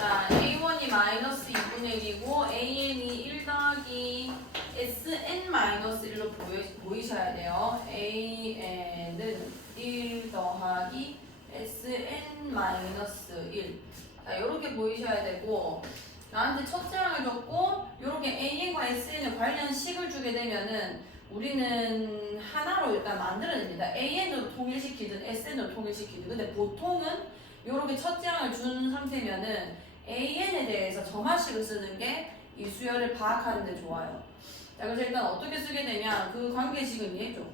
자, A1이 마이너스 2분의 1이고 AN이 1 더하기 SN-1로 보이셔야 돼요. AN은 1 더하기 SN-1. 자, 이렇게 보이셔야 되고 나한테 첫째 항을 줬고 이렇게 AN과 SN을 관련 식을 주게 되면은 우리는 하나로 일단 만들어냅니다. AN으로 통일시키든 SN으로 통일시키든. 근데 보통은 이렇게 첫째 항을 준 상태면은 AN에 대해서 점화식을 쓰는 게 이 수열을 파악하는 데 좋아요. 자, 그래서 일단 어떻게 쓰게 되냐 그 관계식은 얘죠.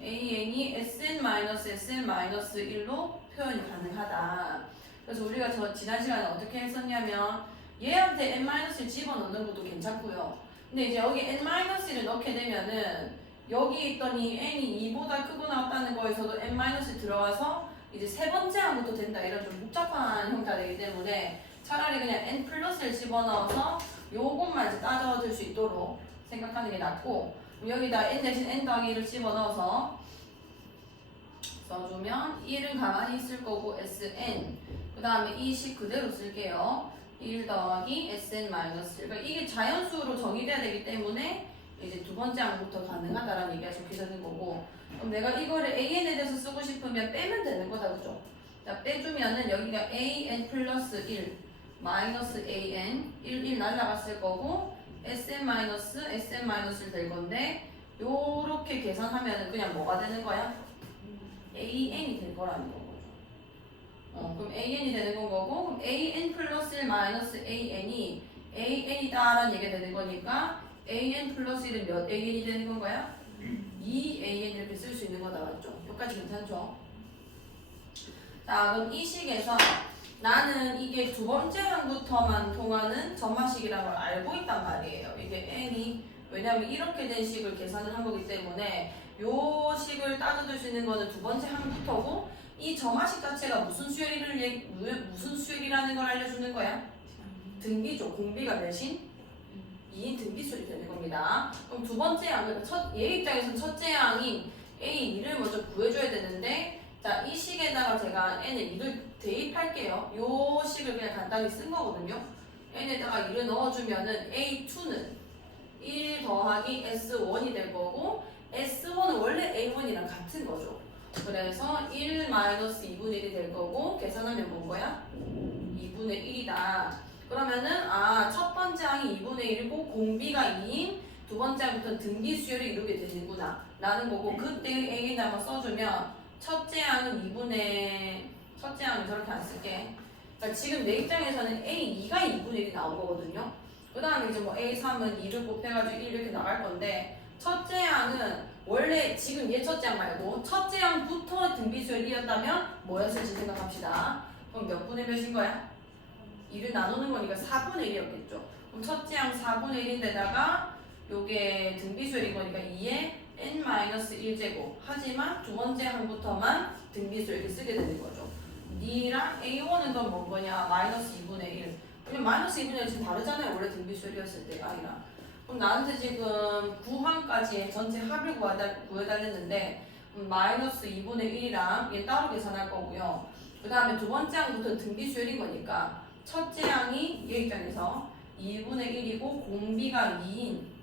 AN이 SN-SN-1로 표현이 가능하다. 그래서 우리가 지난 시간에 어떻게 했었냐면 얘한테 n-을 집어넣는 것도 괜찮고요. 근데 이제 여기 n-를 넣게 되면은 여기 있더니 n이 2보다 크고 나왔다는 거에서도 n- 들어가서 이제 세 번째 항부터 된다. 이런 좀 복잡한 형태가 되기 때문에 차라리 그냥 n+를 집어넣어서 요것만 이제 따져줄 수 있도록 생각하는 게 낫고 여기다 n 대신 n 더하기 1을 집어넣어서 써주면 1은 가만히 있을 거고 sn 그 다음에 이 식 그대로 쓸게요. 1 더하기 sn-1 그러니까 이게 자연수로 정의돼야 되기 때문에 이제 두 번째 항부터 가능하다라는 얘기가 적혀있는 거고 그럼 내가 이거를 an에 대해서 쓰고 싶으면 빼면 되는 거다 그죠? 자 빼주면은 여기가 an 플러스 1 마이너스 an 1 날라갔을 거고 sn-sn-1 될 건데 요렇게 계산하면 그냥 뭐가 되는 거야? an이 될 거라는 거죠. 그럼 an이 되는 건 거고 그럼 an 플러스 1 마이너스 an이 an이다라는 얘기가 되는 거니까 an 플러스 1은 몇 an이 되는 건가요? 2an 이렇게 쓸 수 있는 거다 맞죠? 여기까지 괜찮죠? 자 그럼 이 식에서 나는 이게 두 번째 항부터만 통하는 점화식이라는 걸 알고 있단 말이에요. 이게 n이 왜냐하면 이렇게 된 식을 계산을 한 거기 때문에 요 식을 따져줄 수 있는 거는 두 번째 항부터고 이 점화식 자체가 무슨 수열이라는 걸 알려주는 거야? 등비죠. 공비가 대신 2인 등비수열이 되는 겁니다. 그럼 두 번째 항, 얘 입장에서는 첫째 항인 A2를 먼저 구해줘야 되는데 자, 이 식에다가 제가 n에 2를 대입할게요. 요 식을 그냥 간단히 쓴 거거든요. n에다가 2를 넣어주면은 A2는 1 더하기 S1이 될 거고 S1은 원래 A1이랑 같은 거죠. 그래서 1 마이너스 2분의 1이 될 거고 계산하면 뭔 거야? 2분의 1이다. 그러면은 첫 번째 항이 2분의 1이고 공비가 2인 두 번째 항부터 등비수열을 이루게 되는구나 라는 거고 그때 A에다가 써주면 첫째 항은 첫째 항은 저렇게 안 쓸게. 그러니까 지금 내 입장에서는 A2가 2분의 1이 나온 거거든요. 그 다음에 이제 뭐 A3은 2를 곱해가지고 1 이렇게 나갈 건데 첫째 항은 원래 지금 얘 첫째 항 말고 첫째 항부터 등비수열 1이었다면 뭐였을지 생각합시다. 그럼 몇 분의 몇인 거야? 2를 나누는 거니까 4분의 1이었겠죠. 그럼 첫째 항 4분의 1인데다가 요게 등비수열인 거니까 2에 n-1제곱 하지만 두 번째 항부터만 등비수열 이렇게 쓰게 되는 거죠. D랑 A1은 그럼 뭔 거냐? 마이너스 2분의 1. 그럼 마이너스 2분의 1 지금 다르잖아요. 원래 등비수열이었을 때 I랑. 그럼 나한테 지금 9항까지의 전체 합을 구해달랬는데 마이너스 2분의 1이랑 얘 따로 계산할 거고요. 그 다음에 두 번째 항부터 등비수열인 거니까 첫째 항이 얘 입장에서 2분의 1이고 공비가 2인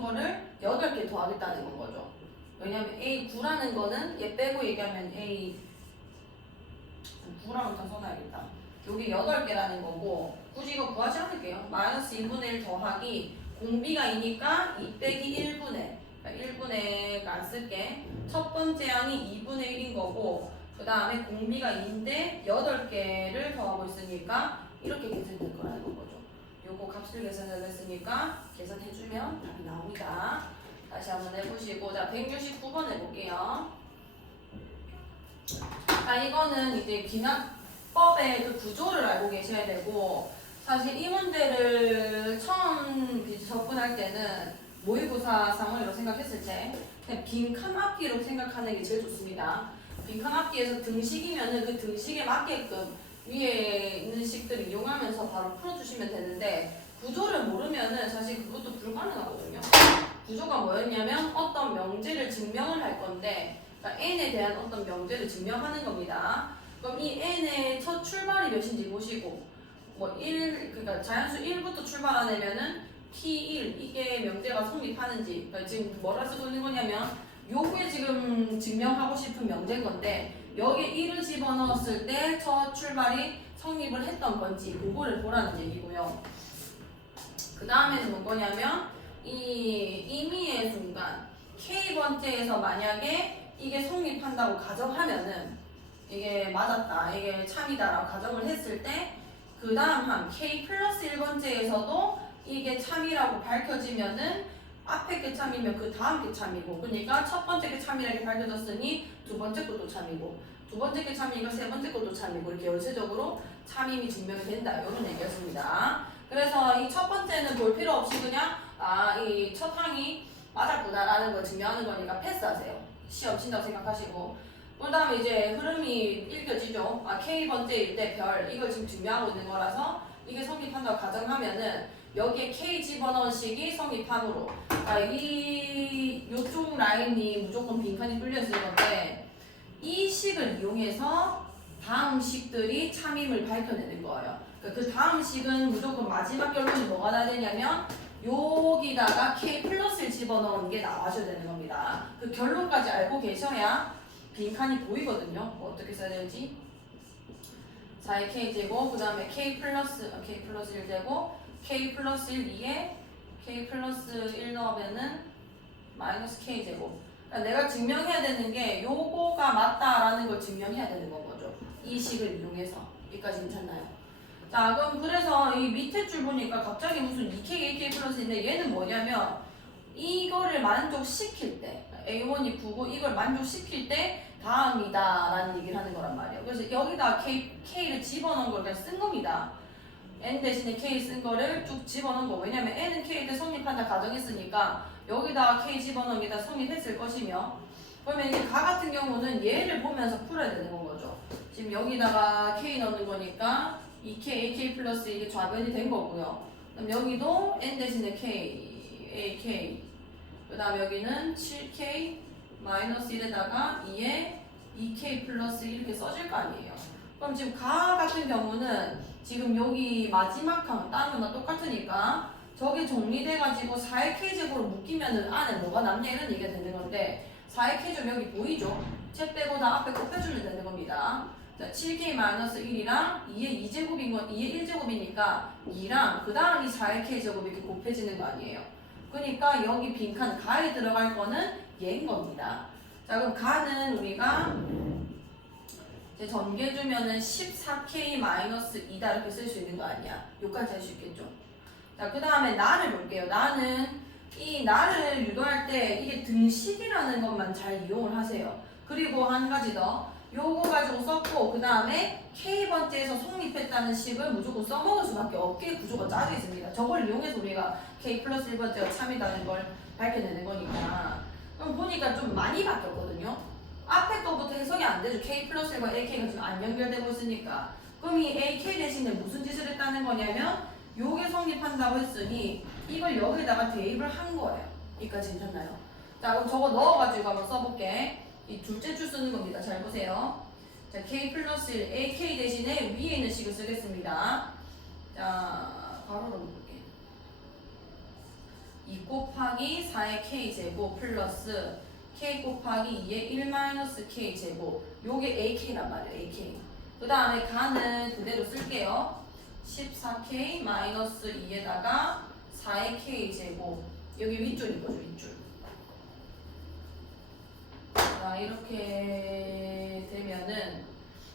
거를 8개 더하겠다는 건 거죠. 왜냐면 A9라는 거는 얘 빼고 얘기하면 A9라고 다 써놔야겠다. 여기 8개라는 거고 굳이 이거 구하지 않을게요. 마이너스 2분의 1 더하기 공비가 2니까 2 빼기 1분의 그러니까 1분의 안 쓸게. 첫 번째 항이 2분의 1인 거고 그 다음에 공비가 2인데 8개를 더하고 있으니까 이렇게 계산될 거라는 거죠. 요거 값을 계산을 했으니까 계산해주면 답이 나옵니다. 다시 한번 해보시고 자 169번 해볼게요. 자 이거는 이제 기납법의 그 구조를 알고 계셔야 되고 사실 이 문제를 처음 접근할 때는 모의고사 상황으로 생각했을 때 그냥 빈칸 앞뒤로 생각하는 게 제일 좋습니다. 빈칸 앞뒤에서 등식이면은 그 등식에 맞게끔 위에 있는 식들을 이용하면서 바로 풀어주시면 되는데 구조를 모르면은 사실 그것도 불가능하거든요. 구조가 뭐였냐면 어떤 명제를 증명을 할 건데 그러니까 n에 대한 어떤 명제를 증명하는 겁니다. 그럼 이 n의 첫 출발이 몇인지 보시고 뭐 1, 그러니까 자연수 1부터 출발하려면은 P1 이게 명제가 성립하는지 그러니까 지금 뭐라 쓰고 있는 거냐면 요게 지금 증명하고 싶은 명제인 건데 여기에 1을 집어넣었을 때 첫 출발이 성립을 했던 건지 그거를 보라는 얘기고요. 그 다음에는 뭐 거냐면 이 임의의 순간 K번째에서 만약에 이게 성립한다고 가정하면은 이게 맞았다, 이게 참이다라고 가정을 했을 때 그 다음 함 K 플러스 1번째에서도 이게 참이라고 밝혀지면은 앞에 게 참이면 그 다음 게 참이고 그러니까 첫 번째 게 참이라고 밝혀졌으니 두 번째 것도 참이고 두 번째 게 참이니까 세 번째 것도 참이고 이렇게 열세적으로 참임이 증명이 된다 이런 얘기였습니다. 그래서 이 첫 번째는 볼 필요 없이 그냥 이 첫 항이 맞았구나라는 걸 증명하는 거니까 패스하세요. 시험 친다고 생각하시고 그 다음에 이제 흐름이 읽혀지죠. K번째일 때 별 이걸 지금 증명하고 있는 거라서 이게 성립한다고 가정하면은 여기에 K 집어넣은 식이 성립함으로 이 요쪽 라인이 무조건 빈칸이 뚫려 있을 건데 이 식을 이용해서 다음 식들이 참임을 밝혀내는 거예요. 그 다음 식은 무조건 마지막 결론이 뭐가 나야 되냐면 여기다가 K 플러스를 집어넣은 게 나와줘야 되는 겁니다. 그 결론까지 알고 계셔야 빈칸이 보이거든요. 어떻게 써야 되는지 4의 K제곱 그 다음에 K 플러스 1제곱 K 플러스 1, 2에 K 플러스 1 넣으면은 마이너스 K제곱. 그러니까 내가 증명해야 되는 게 요거가 맞다라는 걸 증명해야 되는 건 거죠. 이 식을 이용해서. 여기까지 괜찮나요? 자, 그럼 그래서 이 밑에 줄 보니까 갑자기 무슨 2K, AK 플러스인데 얘는 뭐냐면 이거를 만족시킬 때 A1이 9고 이걸 만족시킬 때 다음이다 라는 얘기를 하는 거란 말이에요. 그래서 여기다 K를 집어넣은 걸 그냥 쓴 겁니다. N 대신에 K 쓴 거를 쭉 집어넣은 거. 왜냐면 N은 K 때 성립한다 가정했으니까 여기다가 K 집어넣은 게 다 성립했을 것이며 그러면 이제 가 같은 경우는 얘를 보면서 풀어야 되는 건 거죠. 지금 여기다가 K 넣는 거니까 2K, AK 플러스 이게 좌변이 된 거고요. 그럼 여기도 N 대신에 K, AK 그 다음 여기는 7K 마이너스 1에다가 2에 2K 플러스 이렇게 써질 거 아니에요. 그럼 지금 가 같은 경우는 지금 여기 마지막 항 다른 거나 똑같으니까 저게 정리돼가지고 4의 K제곱으로 묶이면은 안에 뭐가 남냐 이런 얘기가 되는 건데 4의 K제곱 여기 보이죠? 책 빼고 다 앞에 곱해주면 되는 겁니다. 자, 7K 마이너스 1이랑 2의 2제곱인 건 2의 1제곱이니까 2랑 그 다음 이 4의 K제곱이 이렇게 곱해지는 거 아니에요. 그러니까 여기 빈칸 가에 들어갈 거는 얘인 겁니다. 자, 그럼 가는 우리가 이제 전개주면은 14K-2다 이렇게 쓸 수 있는 거 아니야. 여기까지 할 수 있겠죠. 자, 그 다음에 나를 볼게요. 나는 이 나를 유도할 때 이게 등식이라는 것만 잘 이용을 하세요. 그리고 한 가지 더. 요거 가지고 썼고 그 다음에 K번째에서 성립했다는 식을 무조건 써먹을 수밖에 없게 구조가 짜져 있습니다. 저걸 이용해서 우리가 K 플러스 1번째가 참이다는 걸 밝혀내는 거니까 그럼 보니까 좀 많이 바뀌었거든요. 앞에 거부터 해석이 안 되죠. K 플러스 1과 AK가 지금 안 연결되고 있으니까 그럼 이 AK 대신에 무슨 짓을 했다는 거냐면 요게 성립한다고 했으니 이걸 여기다가 대입을 한 거예요. 여기까지 괜찮나요? 자, 그럼 저거 넣어가지고 한번 써볼게. 이 둘째 줄 쓰는 겁니다. 잘 보세요. 자, K 플러스 1, AK 대신에 위에 있는 식을 쓰겠습니다. 자, 바로 넣어볼게. 2 곱하기 4의 K제곱 플러스 K 곱하기 2의 1 마이너스 K제곱. 요게 AK란 말이에요. AK. 그 다음에 가는 그대로 쓸게요. 14K 마이너스 2에다가 4의 K제곱. 여기 윗줄인 거죠. 윗줄. 자, 이렇게 되면은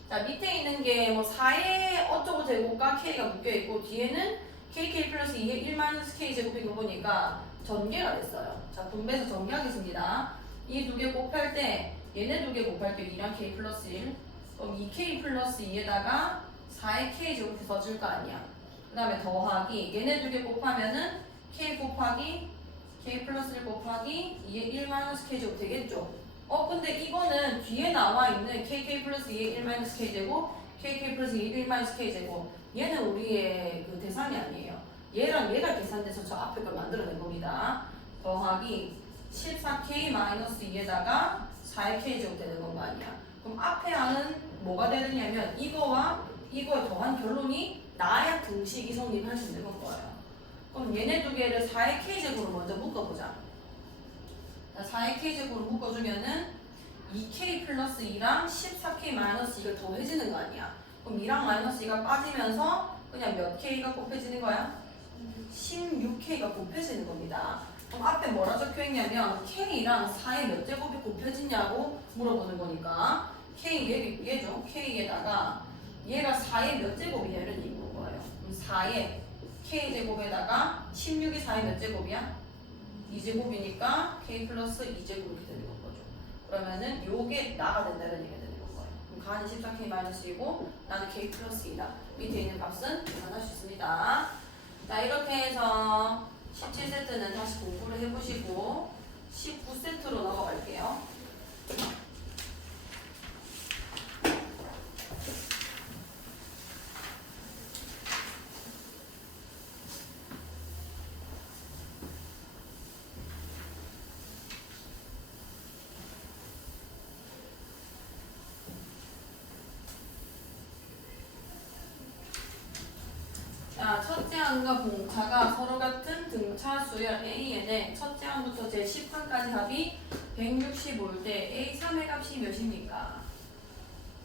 자, 밑에 있는 게 뭐 4의 어쩌고 제곱과 K가 묶여있고 뒤에는 KK 플러스 2의 1 마이너스 K 제곱인 거 보니까 전개가 됐어요. 자, 분배해서 전개하겠습니다. 이 두 개 곱할 때 얘네 두 개 곱할 때 2랑 K 플러스 1 그럼 2K 플러스 2에다가 4의 K 제곱 써줄 거 아니야. 그 다음에 더하기 얘네 두 개 곱하면은 K 곱하기 K 플러스 1 곱하기 2의 1 마이너스 K 제곱 되겠죠? 근데 이거는 뒤에 나와 있는 KK 플러스 2의 1 마이너스 K제곱, KK 플러스 2의 1 마이너스 K제곱. 얘는 우리의 그 대상이 아니에요. 얘랑 얘가 계산돼서 저 앞에 걸 만들어낸 겁니다. 더하기 14K 마이너스 2에다가 4의 K제곱 되는 건 거 아니야. 그럼 앞에 하는 뭐가 되느냐면 이거와 이걸 더한 결론이 나야 등식이 성립할 수 있는 건 거예요. 그럼 얘네 두 개를 4의 k제곱으로 먼저 묶어보자. 자, 4의 k제곱으로 묶어주면은 2k 플러스 2랑 14k 마이너스 2가 더해지는 거 아니야. 그럼 2랑 마이너스 2가 빠지면서 그냥 몇 k가 곱해지는 거야? 16k가 곱해지는 겁니다. 그럼 앞에 뭐라 적혀있냐면 k랑 4의 몇 제곱이 곱해지냐고 물어보는 거니까 k 얘죠. k에다가 얘가 4의 몇 제곱이냐 이런 얘기인 거예요. 그럼 4의 k제곱에다가 16이 4의 몇 제곱이야? 2제곱이니까 k 플러스 2제곱 이렇게 되는 거죠. 그러면은 요게 나가 된다는 얘기가 되는 거예요. 그럼 가는 14k 마이너스 2고 나는 k 플러스 2다. 밑에 있는 값은 계산할 수 있습니다. 자, 이렇게 해서 17세트는 다시 공부를 해보시고 19세트로 넘어갈게요. 자, 첫째 항과 공차가 서로 같은 등차 수열 AN의 첫째 항부터 제10항까지 합이 165일 때 A3의 값이 몇입니까?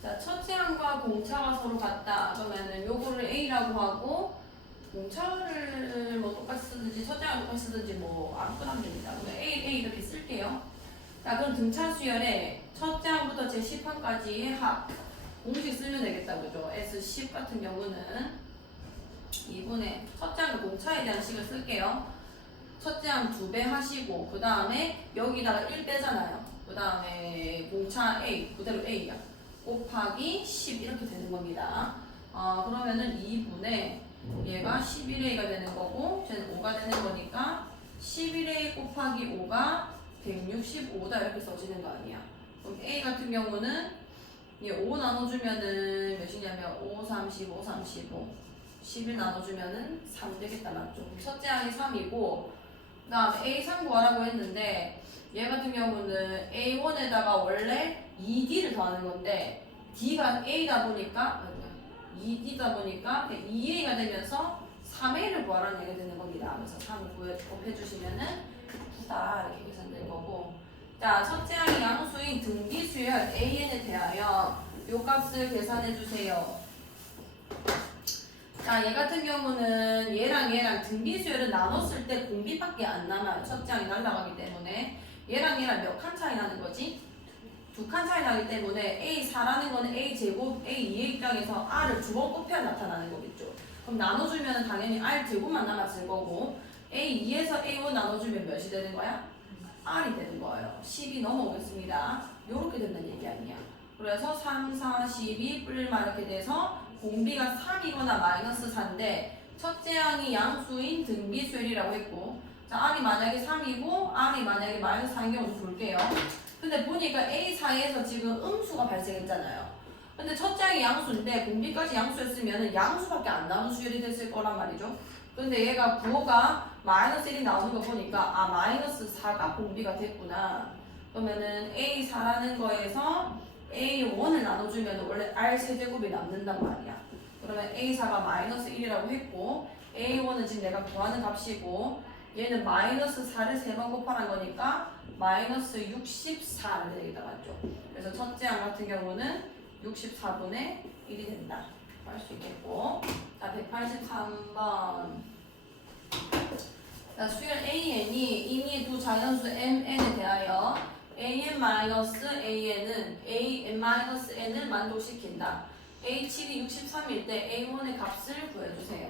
자, 첫째 항과 공차가 서로 같다. 그러면은 요거를 A라고 하고 공차를 뭐 똑같이 쓰든지 첫째 항을 똑같이 쓰든지 뭐 아무거나 하면 됩니다. 그러면 A 이렇게 쓸게요. 자, 그럼 등차 수열의 첫째 항부터 제10항까지의 합 공식 쓰면 되겠다. 그죠? S10 같은 경우는 2분의 첫째 항 공차에 대한 식을 쓸게요. 첫째 항 2배 하시고 그 다음에 여기다가 1 빼잖아요. 그 다음에 공차 A 그대로 A야. 곱하기 10 이렇게 되는 겁니다. 그러면은 2분의 얘가 11A가 되는 거고 쟤는 5가 되는 거니까 11A 곱하기 5가 165다 이렇게 써지는 거 아니야. 그럼 A 같은 경우는 얘 5 나눠주면은 몇이냐면 5, 35, 35 11 나눠주면은 3 되겠다. 맞죠? 첫째 항이 3이고 그 다음에 A3 구하라고 했는데 얘 같은 경우는 A1에다가 원래 2D를 더하는 건데 D가 A다 보니까 2D다 보니까 2A가 되면서 3A를 구하라는 얘기가 되는 겁니다. 그래서 3을 곱해주시면은 9다 이렇게 계산될 거고 자, 첫째 항이 양수인 등비수열 AN에 대하여 요 값을 계산해주세요. 자, 얘 같은 경우는 얘랑 등비수열을 나눴을 때 공비밖에 안 남아요. 첫째 항이 날아가기 때문에 얘랑 몇 칸 차이 나는 거지? 2칸 차이 나기 때문에 A4라는 거는 A제곱, A2의 입장에서 R을 2번 곱해야 나타나는 거겠죠. 그럼 나눠주면 당연히 R제곱만 남았을 거고 A2에서 A1 나눠주면 몇이 되는 거야? R이 되는 거예요. 10이 넘어오겠습니다. 요렇게 된다는 얘기 아니야. 그래서 3, 4, 12 뿔마 이렇게 돼서 공비가 3이거나 마이너스 4인데 첫째 항이 양수인 등비수열이라고 했고 자, R이 만약에 3이고 R이 만약에 마이너스 4인 경우 볼게요. 근데 보니까 A4에서 지금 음수가 발생했잖아요. 근데 첫째 항이 양수인데 공비까지 양수였으면 양수밖에 안 나오는 수열이 됐을 거란 말이죠. 근데 얘가 부호가 마이너스 1이 나오는 거 보니까 마이너스 4가 공비가 됐구나. 그러면은 A4라는 거에서 A1을 나눠주면 원래 R 세제곱이 남는단 말이야. 그러면 A4가 마이너스 1이라고 했고 A1은 지금 내가 구하는 값이고 얘는 마이너스 4를 3번 곱하는 거니까 마이너스 64를 되겠다. 맞죠? 그래서 첫째 항 같은 경우는 64분의 1이 된다. 할 수 있겠고 자, 183번 자, 수열 AN이 이미 두 자연수 MN에 대하여 AN-AN은 AN-N을 만족시킨다. A7이 63일 때 A1의 값을 구해주세요.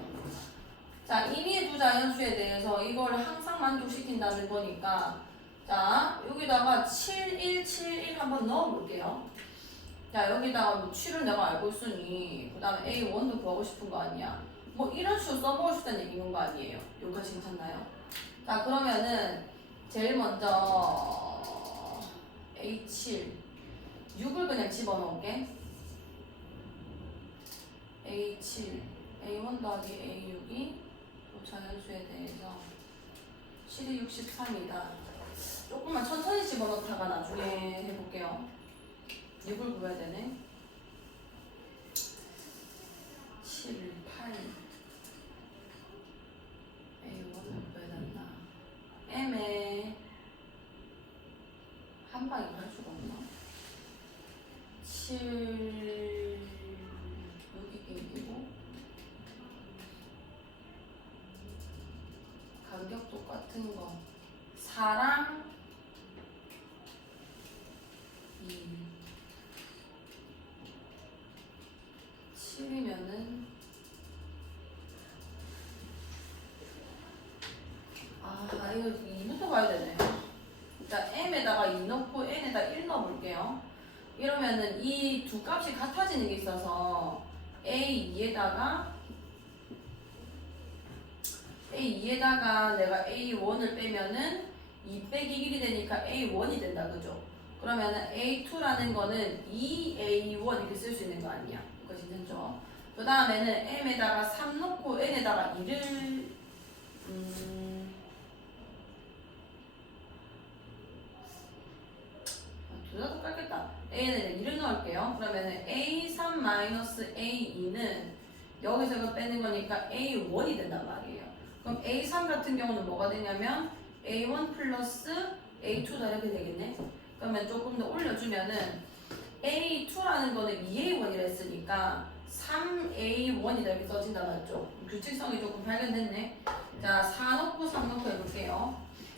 자, 임의의 두 자연수에 대해서 이걸 항상 만족시킨다는 거니까 자, 여기다가 7171 한번 넣어볼게요. 자, 여기다가 뭐 7을 내가 알고 있으니 그 다음에 A1도 구하고 싶은 거 아니야. 뭐 이런 식으로 써먹을 수 있다는 얘기인 거 아니에요. 여기까지 괜찮나요? 자, 그러면은 제일 먼저 A7 6을 그냥 집어넣을게. A7 A1 더하기 A6이 자연수에 대해서 7이 63이다. 조금만 천천히 집어넣다가 나중에 해볼게요. 6을 구해야 되네. 7 여기 1이고 간격 똑같은 거 4랑 2 7이면은 이거 2부터 가야 되네. 자, m에다가 2 넣고 n에다 1 넣어볼게요. 이러면은 이 두 값이 같아지는 게 있어서 a2에다가 내가 a1을 빼면은 2 빼기 1이 되니까 a1이 된다, 그죠? 그러면은 a2라는 거는 2a1 이렇게 쓸 수 있는 거 아니야? 그것이 됐죠? 그 다음에는 m에다가 3 넣고 n에다가 2를 둘 다 똑같겠다. a는 2를 넣을게요. 그러면은 a3-a2는 여기서 이거 빼는 거니까 a1이 된단 말이에요. 그럼 a3 같은 경우는 뭐가 되냐면 a1 플러스 a2다 이렇게 되겠네. 그러면 조금 더 올려주면은 a2라는 거는 2a1이라 했으니까 3a1이다 이렇게 써진다 맞죠? 규칙성이 조금 발견됐네. 자, 4 넣고 3 넣고 해볼게요.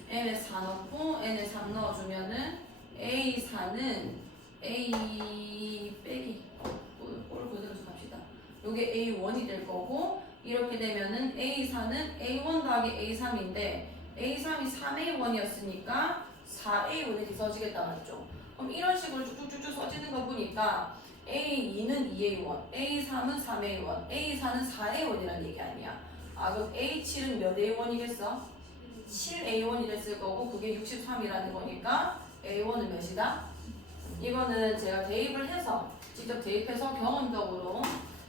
m에 4 넣고 n에 3 넣어주면은 a4는 a 빼기 꼴 그대로 좀 합시다. 요게 a1이 될 거고 이렇게 되면은 a4는 a1 더하기 a3인데 a3이 3a1이었으니까 4a1 이렇게 써지겠다 맞죠? 그럼 이런 식으로 쭉쭉쭉 써지는 거 보니까 a2는 2a1, a3은 3a1, a4는 4a1이라는 얘기 아니야. 그럼 a7은 몇 a1이겠어? 7a1이 됐을 거고 그게 63이라는 거니까 a1은 몇이다? 이거는 제가 대입을 해서 직접 대입해서 경험적으로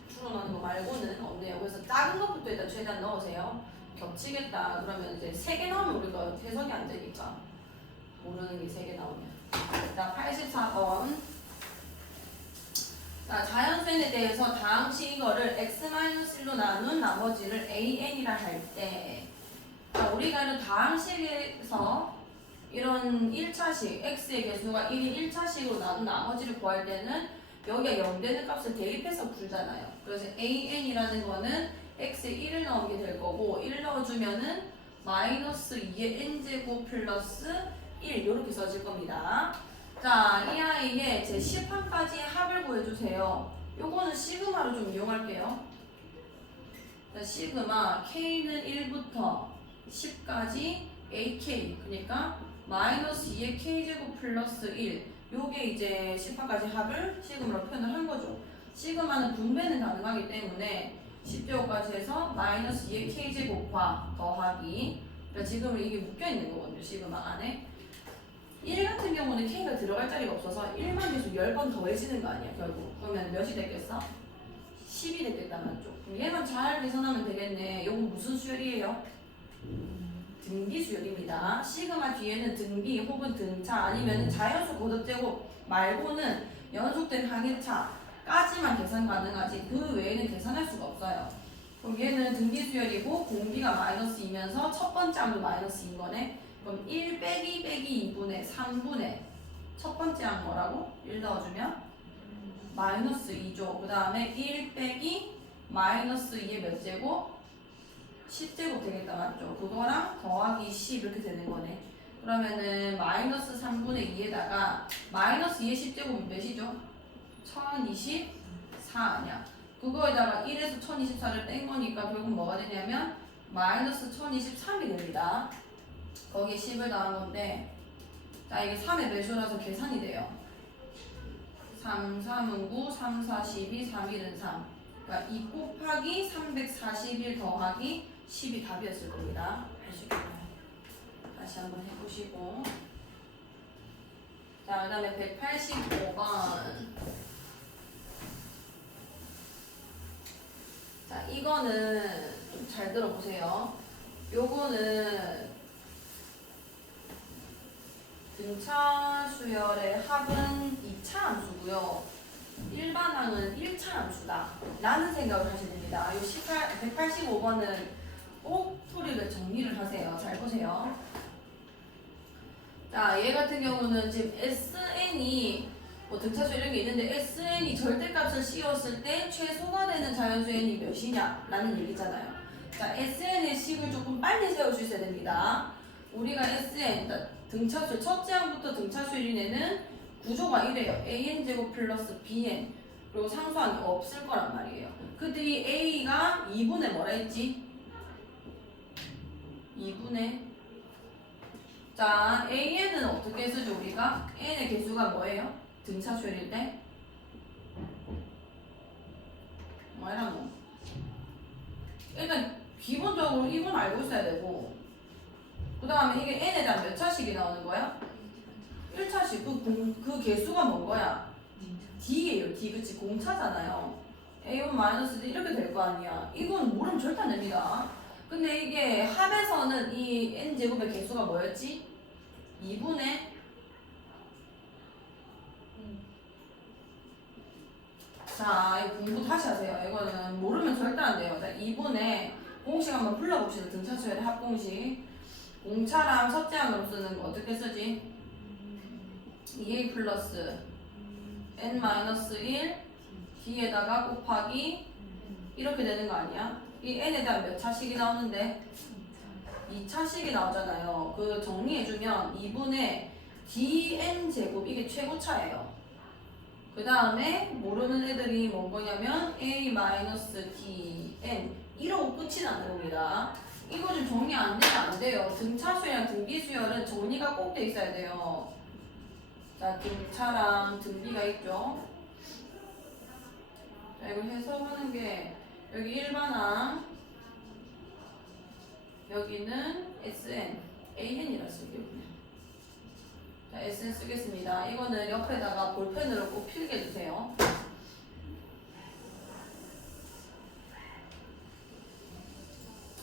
풀어놓는 거 말고는 없네요. 그래서 작은 것부터 일단 최대한 넣으세요. 겹치겠다 그러면 이제 3개 나오면 우리가 해석이 안 되니까 모르는 게 3개 나오면. 자, 84번. 자, 자연수에 대해서 다항식 이거를 x-1로 나눈 나머지를 an이라 할 때, 자, 우리가 이런 다항식에서 이런 1차식, x의 개수가 1인 1차식으로 나눈 나머지를 구할 때는 여기가 0 되는 값을 대입해서 풀잖아요. 그래서 an이라는 거는 x에 1을 넣으게 될 거고 1 넣어주면은 마이너스 2의 n제곱 플러스 1 이렇게 써질 겁니다. 자, 이 아이의 제 10항까지 합을 구해주세요. 요거는 시그마로 좀 이용할게요. 자, 시그마 k는 1부터 10까지 ak 그러니까 마이너스 2의 k제곱 플러스 1 요게 이제 10항까지 합을 시그마로 표현을 한 거죠. 시그마는 분배는 가능하기 때문에 10제곱까지 해서 마이너스 2의 k제곱과 더하기 그러니까 지금 이게 묶여있는 거거든요. 시그마 안에 1 같은 경우는 k가 들어갈 자리가 없어서 1만 계속 10번 더해지는 거 아니야 결국. 그러면 몇이 됐겠어? 10이 됐겠다 맞죠? 그럼 얘만 잘 계산하면 되겠네. 요거 무슨 수열이에요? 등비 수열입니다. 시그마 뒤에는 등비 혹은 등차 아니면 자연수 고덕제곱 말고는 연속된 항해차까지만 계산 가능하지 그 외에는 계산할 수가 없어요. 그럼 얘는 등비 수열이고 공비가 마이너스이면서 첫 번째 항도 마이너스인 거네. 그럼 1 빼기 빼기 2분의 3분의 첫 번째 항 뭐라고? 1 넣어주면 마이너스 2죠. 그 다음에 1 빼기 마이너스 2의 몇 제곱? 10제곱 되겠다 맞죠? 그거랑 더하기 10 이렇게 되는 거네. 그러면은 마이너스 3분의 2에다가 마이너스 2의 10제곱이 몇이죠? 1024 아니야. 그거에다가 1에서 1024를 뺀 거니까 결국 뭐가 되냐면 마이너스 1023이 됩니다. 거기에 10을 더한 건데 자 이게 3의 매수라서 계산이 돼요. 3, 3은 9, 3, 4, 12, 3, 1은 3 그러니까 2 곱하기 341 더하기 10이 답이었을 겁니다. 아시겠나요? 다시 한번 해보시고 자 그 다음에 185번 자 이거는 좀 잘 들어보세요. 요거는 등차 수열의 합은 2차 함수고요. 일반항은 1차 함수다 라는 생각을 하시면 됩니다. 이 185번은 꼭 풀이를 정리를 하세요. 잘 보세요. 자, 얘 같은 경우는 지금 SN이 뭐 등차수 이런 게 있는데 SN이 절대값을 씌웠을 때 최소가 되는 자연수 n이 몇이냐라는 얘기잖아요. 자, SN의 식을 조금 빨리 세울 수 있어야 됩니다. 우리가 SN, 등차수, 첫째 항부터 등차수 1인에는 구조가 이래요. AN제곱 플러스 BN. 그리고 상수항이 없을 거란 말이에요. 그들이 A가 2분의 뭐라 했지? 2분의. 자, AN은 어떻게 쓰죠, 우리가? N의 개수가 뭐예요? 등차수일 때? 뭐라 뭐? 일단, 기본적으로 이건 알고 있어야 되고, 그 다음에 이게 n에 대한 몇 차식이 나오는 거야? 1차식. 그 개수가 뭔 거야? d예요. d. 그치? 공차잖아요. a1 d 이렇게 될 거 아니야. 이건 모르면 절대 안 됩니다. 근데 이게 합에서는 이 n제곱의 개수가 뭐였지? 2분의 자, 이거 공부 다시 하세요. 이거는 모르면 절대 안 돼요. 자, 2분의 공식 한번 풀러봅시다. 등차수열의 합공식. 공차랑 첫째 항으로 쓰는 거 어떻게 쓰지? 2a 플러스 n-1 d에다가 곱하기 이렇게 되는 거 아니야? 이 n에 대한 몇 차식이 나오는데? 2차식이 나오잖아요. 그 정리해주면 2분의 dn제곱 이게 최고차예요. 그 다음에 모르는 애들이 뭔 거냐면 a-dn 이러고 끝이 나는 겁니다. 이거 좀 정리 안 되면 안 돼요. 등차수랑 등비수열은 정리가 꼭 돼 있어야 돼요. 자, 등차랑 등비가 있죠. 자, 이걸 해석하는 게 여기 일반항, 여기는 SN, AN이라 쓸게요. 자, SN 쓰겠습니다. 이거는 옆에다가 볼펜으로 꼭 필게 해주세요.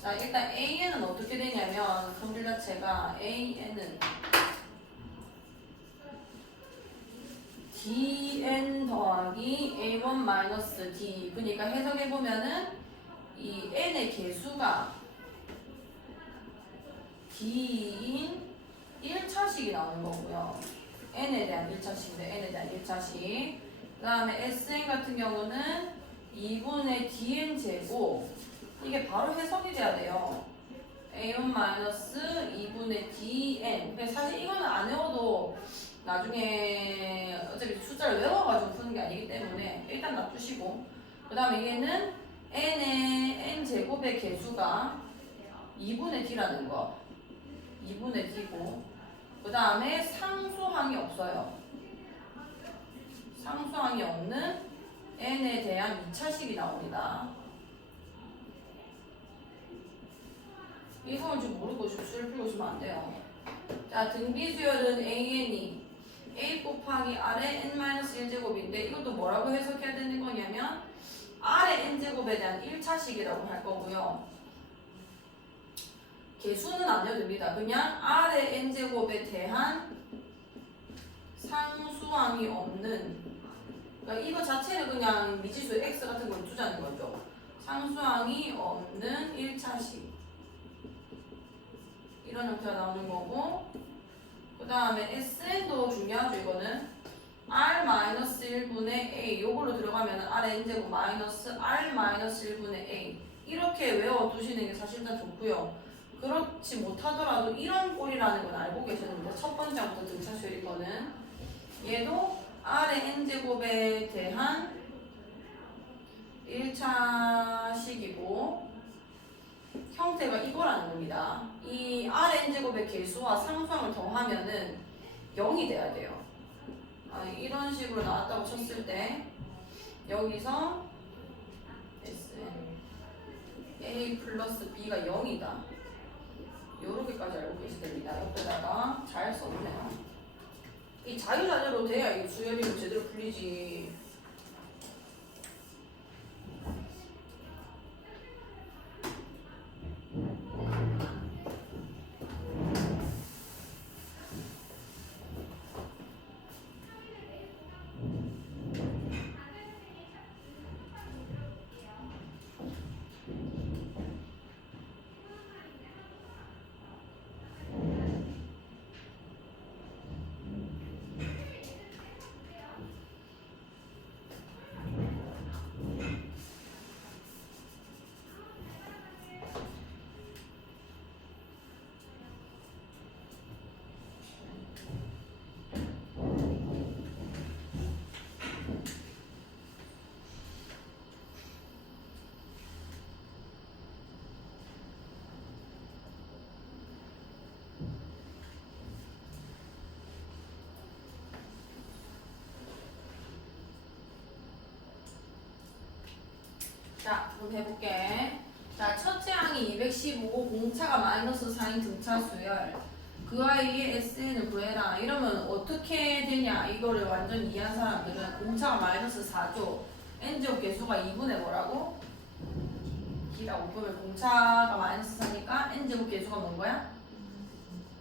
자, 일단 AN은 어떻게 되냐면 성질 자체가 AN은 dn 더하기 a1 d. 그러니까 해석해보면은 이 n의 개수가 d인 1차식이 나오는 거고요. n에 대한 1차식인데 n에 대한 1차식. 그 다음에 sn 같은 경우는 2분의 dn 제곱. 이게 바로 해석이 돼야 돼요. a1-2분의 dn. 사실 이거는 안 외워도 나중에 어차피 숫자를 외워가지고 푸는 게 아니기 때문에 일단 놔두시고, 그 다음에 얘는 n의 n제곱의 개수가 2분의 d라는 거. 2분의 d고, 그 다음에 상수항이 없어요. 상수항이 없는 n에 대한 2차식이 나옵니다. 이건 좀 모르고 수를 풀고 싶으면 안 돼요. 자, 등비수열은 AN이 A 곱하기 R의 n-1제곱인데 이것도 뭐라고 해석해야 되는 거냐면 R의 n제곱에 대한 1차식이라고 할 거고요. 개수는 안 내도 됩니다. 그냥 R의 n제곱에 대한 상수항이 없는, 그러니까 이거 자체는 그냥 미지수 x 같은 걸 두자는 거죠. 상수항이 없는 1차식. 이런 형태가 나오는 거고, 그 다음에 SN도 중요하죠. 이거는 R-1분의 A 요걸로 들어가면 R의 n제곱 마이너스 R-1분의 A 이렇게 외워두시는 게 사실상 좋고요. 그렇지 못하더라도 이런 꼴이라는 건 알고 계셨는데 첫 번째부터 등차수일 거는 얘도 R의 n제곱에 대한 1차식이고 형태가 이거라는 겁니다. 이 Rn제곱의 개수와 상수항을 더하면은 0이 돼야 돼요. 이런 식으로 나왔다고 쳤을 때 여기서 Sn A 플러스 B가 0이다. 요렇게까지 알고 계셔야 됩니다. 옆에다가 잘 써주세요. 이 자유자재로 돼야 이 수열이면 제대로 풀리지. 자, 그럼 해볼게. 자, 첫째 항이 215, 공차가 마이너스 4인 등차 수열. 그 아이의 SN을 구해라. 이러면 어떻게 되냐? 이거를 완전 이해한 사람들은 공차가 마이너스 4죠. n제곱 개수가 2분의 뭐라고? 기라고. 그러면 공차가 마이너스 4니까 n제곱 개수가 뭔 거야?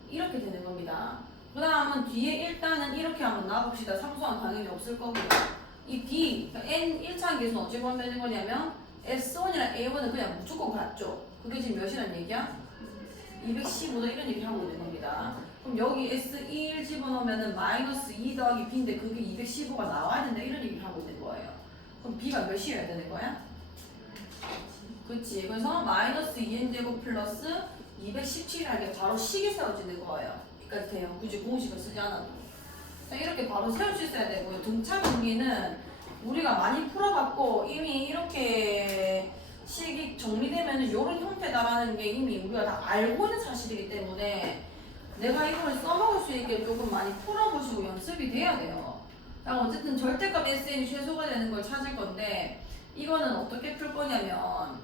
이렇게 되는 겁니다. 그 다음은 뒤에 일단은 이렇게 한번 놔봅시다. 상수함 당연히 없을 거고요. 이 B, 그러니까 n 1차항 개수는 어찌 보면 되는 거냐면 S1이랑 A1은 그냥 무조건 같죠. 그게 지금 몇이란 얘기야? 215도 이런 얘기를 하고 있는 겁니다. 그럼 여기 S1 집어넣으면 마이너스 2 더하기 B인데 그게 215가 나와야 된다 이런 얘기를 하고 있는 거예요. 그럼 B가 몇이어야 되는 거야? 그치. 그래서 마이너스 2n제곱 플러스 217이라는 게 바로 식이 세워지는 거예요. 여기까지 돼요. 굳이 공식을 쓰지 않아도. 이렇게 바로 세울 수 있어야 되고요. 등차 분기는 우리가 많이 풀어봤고 이미 이렇게 식이 정리되면 이런 형태다라는 게 이미 우리가 다 알고 있는 사실이기 때문에 내가 이걸 써먹을 수 있게 조금 많이 풀어보시고 연습이 돼야 돼요. 어쨌든 절대값 SN이 최소가 되는 걸 찾을 건데 이거는 어떻게 풀 거냐면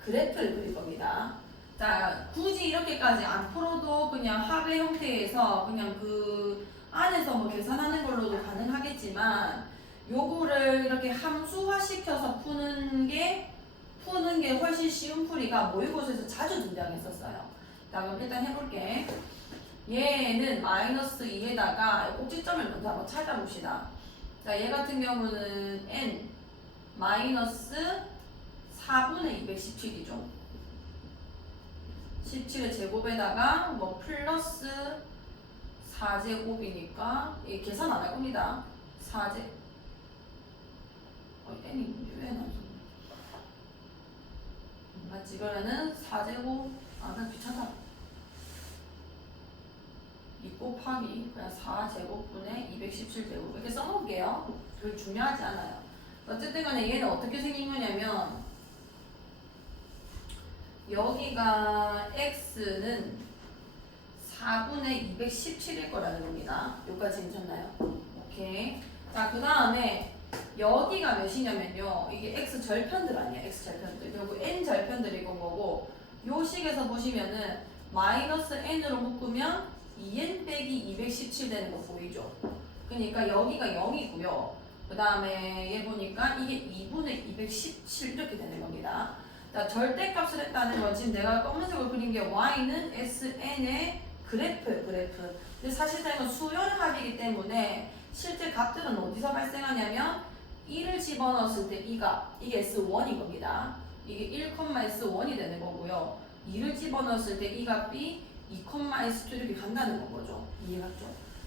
그래프를 그릴 겁니다. 자, 굳이 이렇게까지 안 풀어도 그냥 합의 형태에서 그냥 그 안에서 뭐 계산하는 걸로도 가능하겠지만 요거를 이렇게 함수화 시켜서 푸는 게 훨씬 쉬운 풀이가 모의고사에서 자주 등장했었어요. 자, 그럼 일단 해볼게. 얘는 마이너스 2에다가 꼭지점을 먼저 한번 찾아봅시다. 자, 얘 같은 경우는 n 마이너스 4분의 217이죠. 17의 제곱에다가 뭐 플러스 4제곱이니까 이 계산 안 할 겁니다. 4제 n이 왜 나왔어? 맞지? 그러면은 4제곱 나 귀찮다. 2 곱하기 그냥 4제곱분의 217제곱 이렇게 써놓을게요. 별로 중요하지 않아요. 어쨌든 간에 얘는 어떻게 생긴 거냐면 여기가 x는 4분의 217일 거라는 겁니다. 여기까지 괜찮나요? 오케이. 자, 그 다음에 여기가 몇이냐면요. 이게 x 절편들 아니에요. x 절편들. 결국 n 절편들일 거고 요 식에서 보시면은 마이너스 n으로 묶으면 2n 빼기 217 되는 거 보이죠? 그러니까 여기가 0이고요. 그 다음에 얘 보니까 이게 2분의 217 이렇게 되는 겁니다. 자, 절대값을 했다는 건 지금 내가 검은색으로 그린 게 y는 sn의 그래프예요, 그래프. 근데 사실상 이건 수열합이기 때문에 실제 값들은 어디서 발생하냐면 1을 집어넣었을 때 이게 S1인 겁니다. 이게 1,S1이 되는 거고요. 2를 집어넣었을 때 이 값이 2,S2 이렇게 간다는 거죠. 이해갔죠?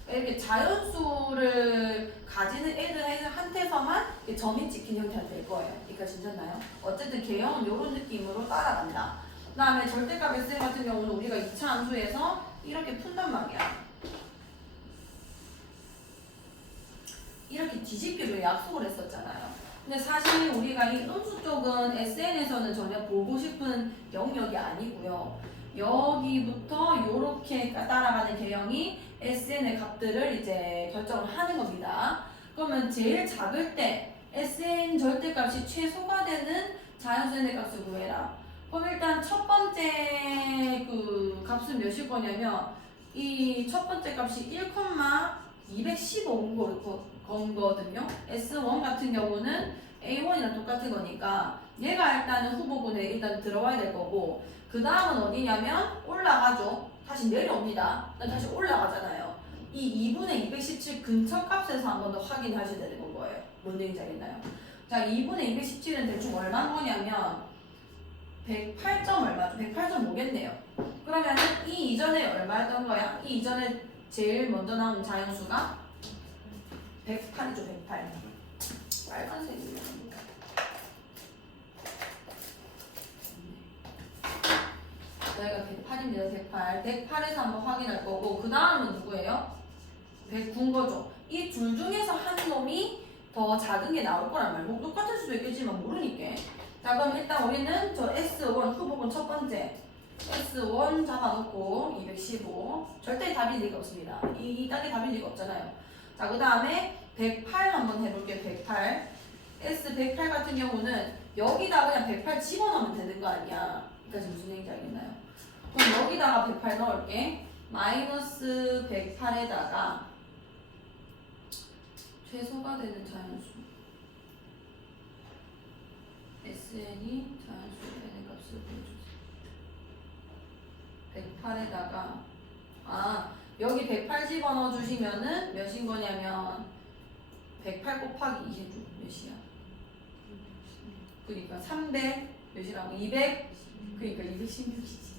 이렇게 자연수를 가지는 애들한테서만 점이 찍힌 형태가 될 거예요. 여기까지 괜찮나요? 어쨌든 개형은 이런 느낌으로 따라간다. 그 다음에 절대값 SN 같은 경우는 우리가 2차 함수에서 이렇게 푼단 말이야. 이렇게 뒤집기로 약속을 했었잖아요. 근데 사실 우리가 이 음수 쪽은 SN에서는 전혀 보고 싶은 영역이 아니고요. 여기부터 이렇게 따라가는 개형이 SN의 값들을 이제 결정을 하는 겁니다. 그러면 제일 작을 때 SN 절대값이 최소가 되는 자연수의 값을 구해라. 그럼 일단 첫 번째 그 값은 몇일 거냐면 이 첫 번째 값이 1,215건 거거든요. S1 같은 경우는 A1이랑 똑같은 거니까 얘가 일단은 후보군에 일단 들어와야 될 거고 그 다음은 어디냐면 올라가죠. 다시 내려옵니다. 다시 올라가잖아요. 이 2분의 217 근처 값에서 한 번 더 확인하셔야 되는 거예요. 뭔 얘기인지 알겠나요? 자, 2분의 217은 대충 얼마 거냐면 108점 얼마죠? 108.5겠네요. 그러면 이 이전에 얼마였던 거야? 이 이전에 제일 먼저 나온 자연수가 108이죠, 108. 빨간색이네요. 여기가 108입니다. 108. 108에서 한번 확인할 거고 그 다음은 누구예요? 109인 거죠. 이 둘 중에서 한 놈이 더 작은 게 나올 거란 말이에요. 뭐 똑같을 수도 있겠지만 모르니까. 자, 그럼 일단 우리는 저 S1 후보군 첫 번째 S1 잡아놓고 215 절대 답일 리가 없습니다. 이 딱이 답일 리가 없잖아요. 자, 그 다음에 108 한번 해볼게요. 108 S108 같은 경우는 여기다 그냥 108 집어넣으면 되는 거 아니야. 여기까지 무슨 얘기인지 알겠나요? 그럼 여기다가 108 넣을게. 마이너스 108에다가 최소가 되는 자연수 SN이 자연수 N의 값을 보여주세요. 108에다가 여기 108 집어넣어 주시면은 몇인 거냐면 108 곱하기 2 해줘. 몇이야? 그러니까 300 몇이라고? 200 그러니까 216이지.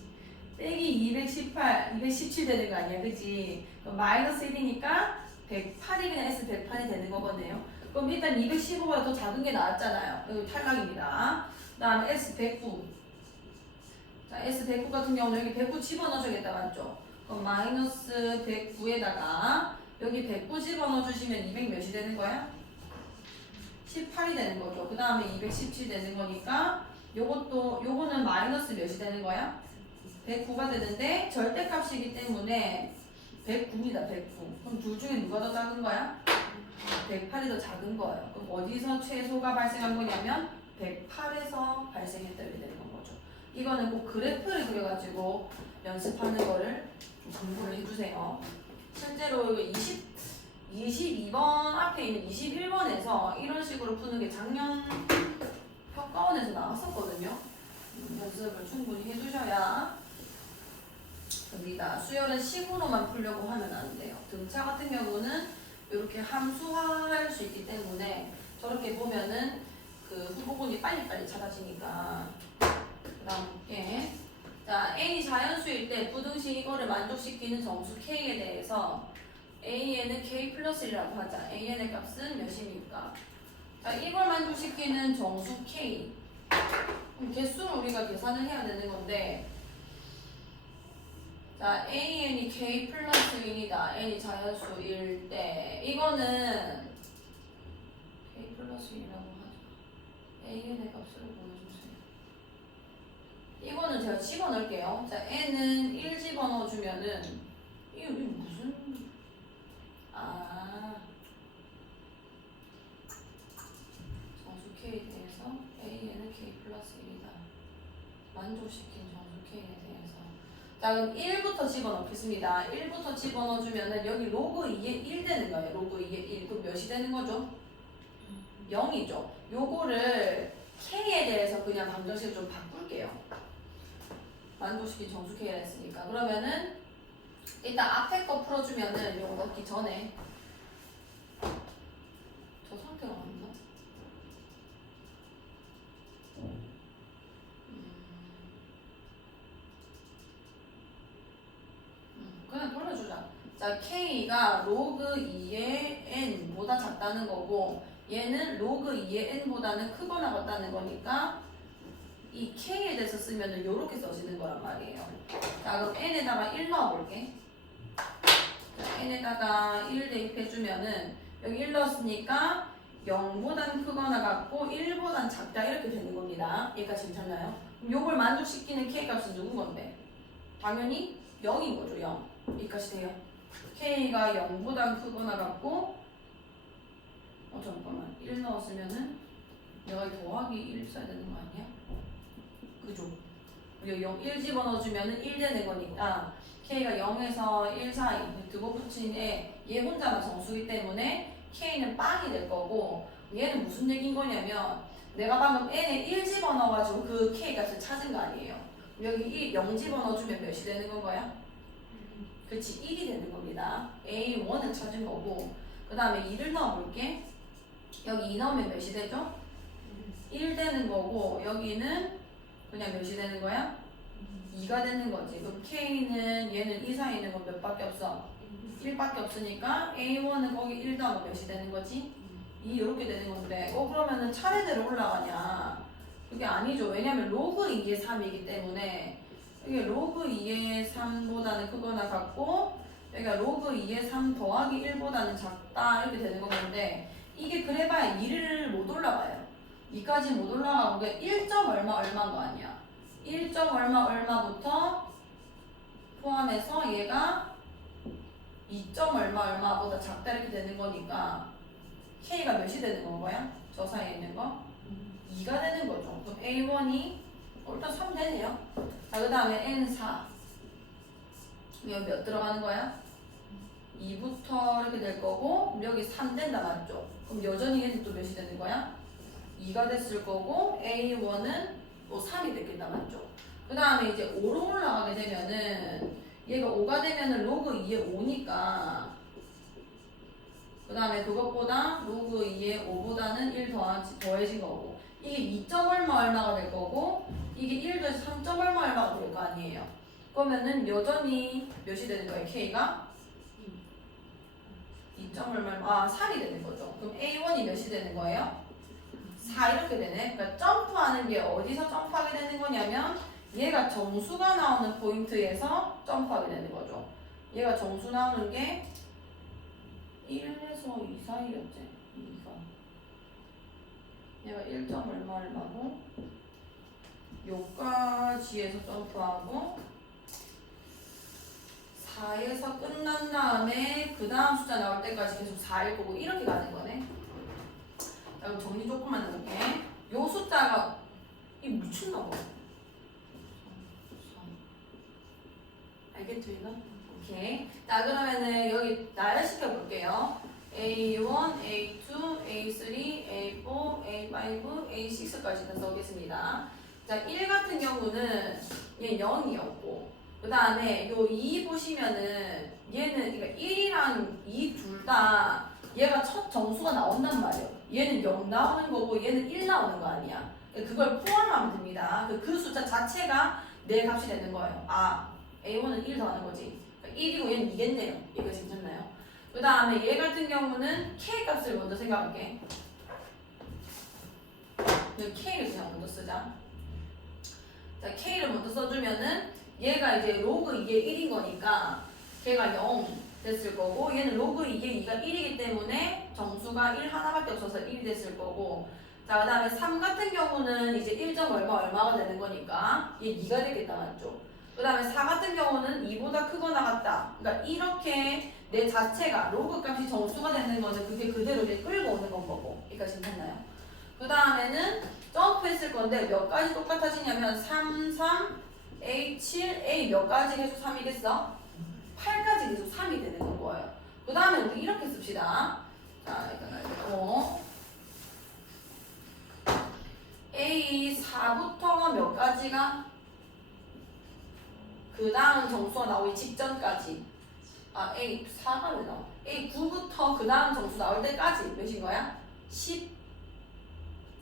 빼기 218, 217 되는 거 아니야, 그치? 그럼 마이너스 1이니까 108이 그냥 S108이 되는 거거든요. 그럼 일단 215보다 더 작은 게 나왔잖아요. 여기 탈락입니다. 그 다음에 S109. 자, S109 같은 경우는 여기 109 집어넣어줘야겠다, 맞죠? 그럼 마이너스 109에다가 여기 109 집어넣어주시면 200 몇이 되는 거야? 18이 되는 거죠. 그 다음에 217 되는 거니까 요거는 마이너스 몇이 되는 거야? 109가 되는데 절대값이기 때문에 109입니다. 109. 그럼 둘 중에 누가 더 작은 거야? 108이 더 작은 거예요. 그럼 어디서 최소가 발생한 거냐면 108에서 발생했다 이렇게 되는 거죠. 이거는 꼭 그래프를 그려가지고 연습하는 거를 좀 공부를 해주세요. 실제로 22번 앞에 있는 21번에서 이런 식으로 푸는 게 작년 평가원에서 나왔었거든요. 연습을 충분히 해주셔야 됩니다. 수열은 식으로만 풀려고 하면 안 돼요. 등차 같은 경우는 이렇게 함수화할 수 있기 때문에 저렇게 보면은 그 부분이 빨리빨리 찾아지니까. 그 다음 볼게. 자, n이 자연수일 때 부등식 이거를 만족시키는 정수 k에 대해서 an은 k 플러스 1이라고 하자. an의 값은 몇입니까? 자, 이걸 만족시키는 정수 k. 그럼 개수를 우리가 계산을 해야 되는 건데, 자, an이 k 플러스 1이다. n이 자연수일 때 이거는 k 플러스 1이라고 하죠. an의 값을 보여주세요. 이거는 제가 집어넣을게요. 자, n은 1 집어넣어주면은 이거 무슨 정수 k에 대해서 an은 k 플러스 1이다. 만족시킨 정수 k에 대해서. 자, 그럼 1부터 집어넣겠습니다. 1부터 집어넣어주면은 여기 로그 2에 1 되는 거예요. 로그 2에 1. 그럼 몇이 되는 거죠? 0이죠. 요거를 k에 대해서 그냥 방정식을 좀 바꿀게요. 만족시킨 정수 k라 했으니까. 그러면은 일단 앞에 거 풀어주면은 요거 넣기 전에 저 상태가 맞나? 그냥 돌려주자. 자, k가 로그 2의 n보다 작다는 거고 얘는 로그 2의 n보다는 크거나 같다는 거니까 이 k에 대해서 쓰면은 이렇게 써지는 거란 말이에요. 자, 그럼 n에다가 1 넣어볼게. 자, n에다가 1 대입해주면은 여기 1 넣었으니까 0보단 크거나 같고 1보단 작다 이렇게 되는 겁니다. 여기까지 괜찮나요? 그럼 요걸 만족시키는 k 값은 누군 건데? 당연히 0인 거죠. 0. 여기까지 돼요. k가 0보단 크거나 같고 잠깐만 1 넣었으면은 내가 더하기 1 써야 되는 거 아니야? 그죠? 1 집어넣어주면은 1 되는 거니까 k가 0에서 1 사이 두고 붙인 얘 혼자만 정수기 때문에 k는 빵이 될 거고 얘는 무슨 얘기인 거냐면 내가 방금 n에 1 집어넣어가지고 그 k 값을 찾은 거 아니에요. 여기 0 집어넣어주면 몇이 되는 건 거야? 그치, 1이 되는 겁니다. A1을 찾은 거고 그 다음에 2를 넣어볼게. 여기 2 넣으면 몇이 되죠? 1 되는 거고 여기는 그냥 몇이 되는 거야? 2가 되는 거지. 그럼 K는 얘는 2 사이에 있는 건 몇 밖에 없어? 1밖에 없으니까 A1은 거기 1 더하면 몇이 되는 거지? 2 이렇게 되는 건데 그러면은 차례대로 올라가냐? 그게 아니죠. 왜냐면 로그 2의 3이기 때문에 이게 로그 2의 3보다는 크거나 같고 여기가 로그 2의 3 더하기 1보다는 작다 이렇게 되는 건데 이게 그래봐야 2를 못 올라가요. 2까지 못 올라가고 그게 1. 얼마 얼마인 거 아니야. 1. 얼마 얼마부터 포함해서 얘가 2. 얼마 얼마보다 작다 이렇게 되는 거니까 K가 몇이 되는 건 거야? 저 사이에 있는 거 2가 되는 거죠. 그럼 A1이 일단 3 되네요. 자, 그 다음에 N4 여기 몇 들어가는 거야? 2부터 이렇게 될 거고 여기 3 된다 맞죠? 그럼 여전히 얘는 또 몇이 되는 거야? 2가 됐을 거고 A1은 또 3이 됐겠다 맞죠? 그 다음에 이제 5로 올라가게 되면은 얘가 5가 되면은 로그 2에 5니까 그 다음에 그것보다 로그 2에 5보다는 1 더해진 거고 이게 2. 얼마가 될 거고 이게 1 더해서 3. 얼마가 될 거 아니에요. 그러면은 여전히 몇이 되는 거예요? K가 2. 얼마 3이 되는 거죠. 그럼 A1이 몇이 되는 거예요? 4 이렇게 되네. 그러니까 점프하는 게 어디서 점프하게 되는 거냐면 얘가 정수가 나오는 포인트에서 점프하게 되는 거죠. 얘가 정수 나오는 게 1에서 2 사이였지. 2가 얘가 1. 얼마고 요까지에서 점프하고 4에서 끝난 다음에 그 다음 숫자 나올 때까지 계속 4일 거고 이렇게 가는 거네. 자, 그럼 정리 조금만 해볼게. 요 숫자가 이 미쳤나 봐. 알겠죠 이거? 오케이. 자, 그러면은 여기 나열시켜 볼게요. A1, A2, A3, A4, A5, A6까지 다 써보겠습니다. 자, 1 같은 경우는 얘 0이었고 그 다음에 요 2 보시면은 얘는 그러니까 1이랑 2 둘 다 얘가 첫 정수가 나온단 말이에요. 얘는 0 나오는 거고 얘는 1 나오는 거 아니야. 그걸 포함하면 됩니다. 그 숫자 자체가 내 값이 되는 거예요. 아, A1은 1 더하는 거지. 그러니까 1이고 얘는 2겠네요. 이거 괜찮나요? 그 다음에 얘 같은 경우는 K 값을 먼저 생각할게. 여기 K를 그냥 먼저 쓰자. 자, K를 먼저 써주면은 얘가 이제 로그 2의 1인 거니까 걔가 0 됐을 거고 얘는 로그 2의 2가 1이기 때문에 정수가 1 하나밖에 없어서 1이 됐을 거고 자, 그 다음에 3 같은 경우는 이제 1. 얼마가 되는 거니까 얘 2가 되겠다 맞죠? 그 다음에 4 같은 경우는 2보다 크거나 같다. 그러니까 이렇게 내 자체가 로그 값이 정수가 되는 거는 그게 그대로 이제 끌고 오는 건 거고 여기까지 괜찮나요? 그 다음에는 점프했을 건데 몇 가지 똑같아지냐면 3, 3, A, 7, A 몇 가지 계속 3이겠어? 8까지 계속 3이 되는 거예요. 그 다음에 우리 이렇게 씁시다. 자, 일단 A 4부터 몇 가지가 그 다음 정수가 나오기 직전까지 A 4가 왜 나와? A 9부터 그 다음 정수 나올 때까지 몇인 거야? 10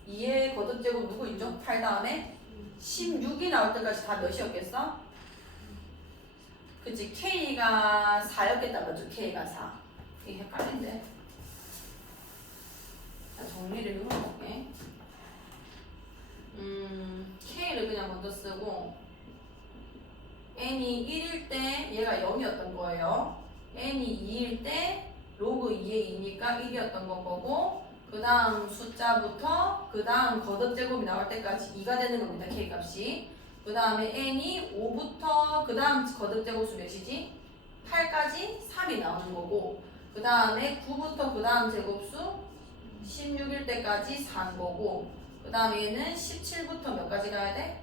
2의 거듭제곱 누구 있죠? 8 다음에 16이 나올 때까지 다 몇이었겠어? 그치 K가 4였겠다 맞죠? K가 4 이게 헷갈린데 자, 정리를 해볼게. K를 그냥 먼저 쓰고 N이 1일 때 얘가 0이었던 거예요. N이 2일 때 로그 2의 2니까 1이었던 건 거고 그 다음 숫자부터 그 다음 거듭제곱이 나올 때까지 2가 되는 겁니다. K값이. 그 다음에 N이 5부터 그 다음 거듭제곱수 몇이지? 8까지 3이 나오는 거고 그 다음에 9부터 그 다음 제곱수 16일 때까지 4인 거고 그 다음에 얘는 17부터 몇 가지 가야 돼?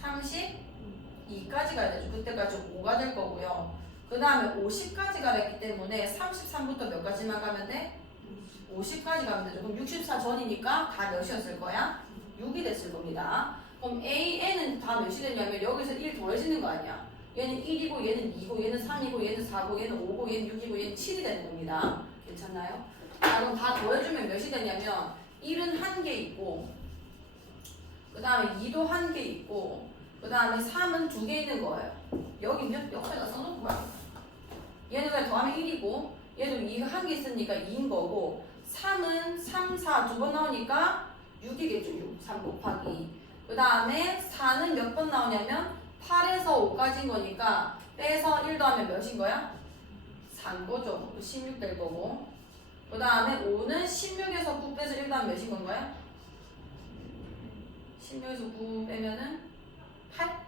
32까지 가야 되죠. 그때까지 5가 될 거고요. 그 다음에 50까지 가랬기 때문에 33부터 몇 가지만 가면 돼? 50까지 가면 되죠. 그럼 64 전이니까 다 몇이었을 거야? 6이 됐을 겁니다. 그럼 AN은 다 몇이 되냐면 여기서 1 더해지는 거 아니야. 얘는 1이고 얘는 2고 얘는 3이고 얘는 4고 얘는 5고 얘는 6이고 얘는 7이 되는 겁니다. 괜찮나요? 자, 그럼 다 더해주면 몇이 되냐면 1은 1개 있고 그 다음에 2도 1개 있고 그 다음에 3은 2개 있는 거예요. 여기 몇 옆에다 써놓고 가요. 얘는 그냥 더하면 1이고 얘도 2가 1개 있으니까 2인 거고 3은 3, 4 두 번 나오니까 6이겠죠. 6. 3 곱하기 그 다음에 4는 몇 번 나오냐면 8에서 5까지인 거니까 빼서 1 더하면 몇인 거야? 4인 거죠. 16 될 거고 그 다음에 5는 16에서 9 빼서 1 더하면 몇인 건가요? 16에서 9 빼면은 8?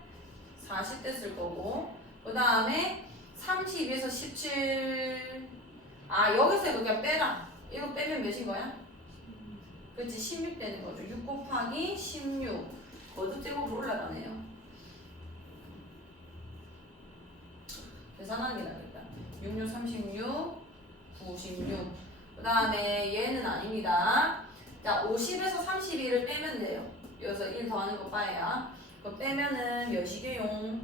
40 됐을 거고 그 다음에 32에서 17 여기서 이거 그냥 빼라. 이거 빼면 몇인 거야? 그치 16 되는 거죠. 6 곱하기 16 거듭제곱으로 올라가네요. 계산하는 게 낫겠다. 6, 6, 36 96. 그 다음에 얘는 아닙니다. 자, 50에서 32를 빼면 돼요. 여기서 1 더하는 거 빠야. 그럼 빼면은 몇이게요?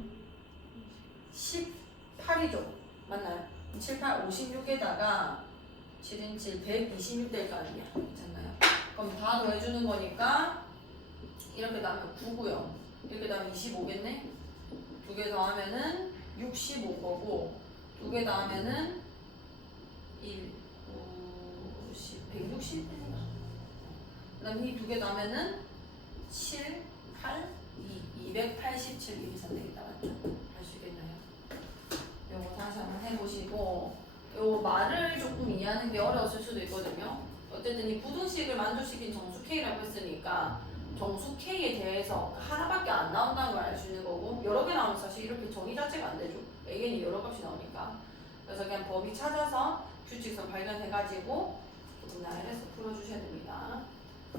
18이죠. 맞나요? 7, 8, 56에다가 7인 7, 126 될 거 아니야. 괜찮나요? 그럼 다 더해주는 거니까 이렇게 더하면 9고요. 이렇게 더하면 25겠네? 2개 더하면은 65거고 2개 더하면은 1, 50, 160입니다. 그 다음 이 2개 더하면은 7, 8, 287 이렇게 되겠다. 맞죠? 할 수 있겠나요? 요거 다시 한번 해보시고 요 말을 조금 이해하는 게 어려웠을 수도 있거든요. 어쨌든 이 부등식을 만족시킨 정수 K라고 했으니까 정수 K에 대해서 하나밖에 안 나온다는 걸 알 수 있는 거고 여러 개 나오면 사실 이렇게 정의 자체가 안 되죠. AN이 여러 값이 나오니까. 그래서 그냥 범위 찾아서 규칙성 발견해가지고 조금 나열해서 풀어주셔야 됩니다.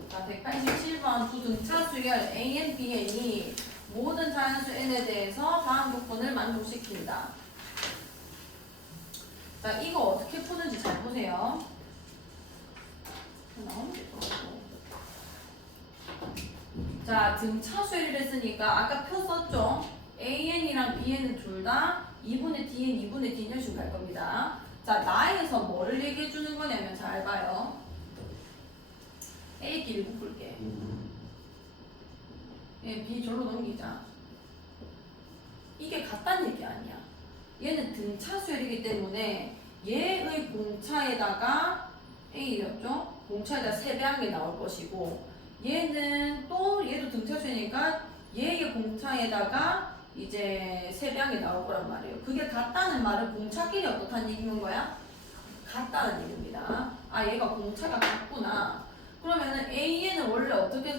자, 187번 두 등차 수열 AN, BN이 모든 자연수 N에 대해서 다음 조건을 만족시킨다. 자, 이거 어떻게 푸는지 잘 보세요. 자, 등차 수열을 했으니까 아까 표 썼죠? AN이랑 BN은 둘 다 2분의 DN, 2분의 D 이런 식으로 갈 겁니다. 자, 나에서 뭐를 얘기해 주는 거냐면 잘 봐요. A 길이 묶을게. 얘 B 절로 넘기자. 이게 같다는 얘기 아니야. 얘는 등차 수열이기 때문에 얘의 공차에다가 A였죠? 공차에다 세배한 게 나올 것이고 얘는 또 얘도 등차 수열이니까 얘의 공차에다가 이제 세배한 게 나올 거란 말이에요. 그게 같다는 말은 공차끼리 어떻다는 얘기인 거야? 같다는 얘기입니다. 아, 얘가 공차가 같구나. 그러면은 AN은 원래 어떻게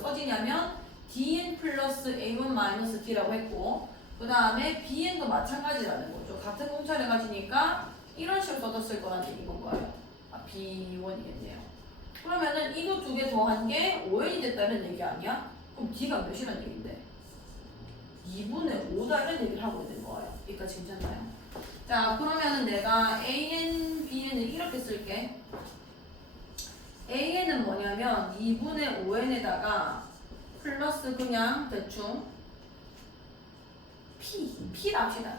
써지냐면 DN 플러스 A1 마이너스 D라고 했고 그 다음에 BN도 마찬가지라는 거죠. 같은 공차를 가지니까 이런 식으로 써졌을 거라는 얘기인 거예요. 아, B1이겠네요. 그러면은 이거 두 개 더한 게 5N이 됐다는 얘기 아니야? 그럼 D가 몇이란 얘긴데? 2분의 5다 이런 얘기를 하고 있는 거예요. 여기까지 괜찮나요? 자, 그러면은 내가 AN, BN을 이렇게 쓸게. AN은 뭐냐면 2분의 5N에다가 플러스 그냥 대충 P라 합시다.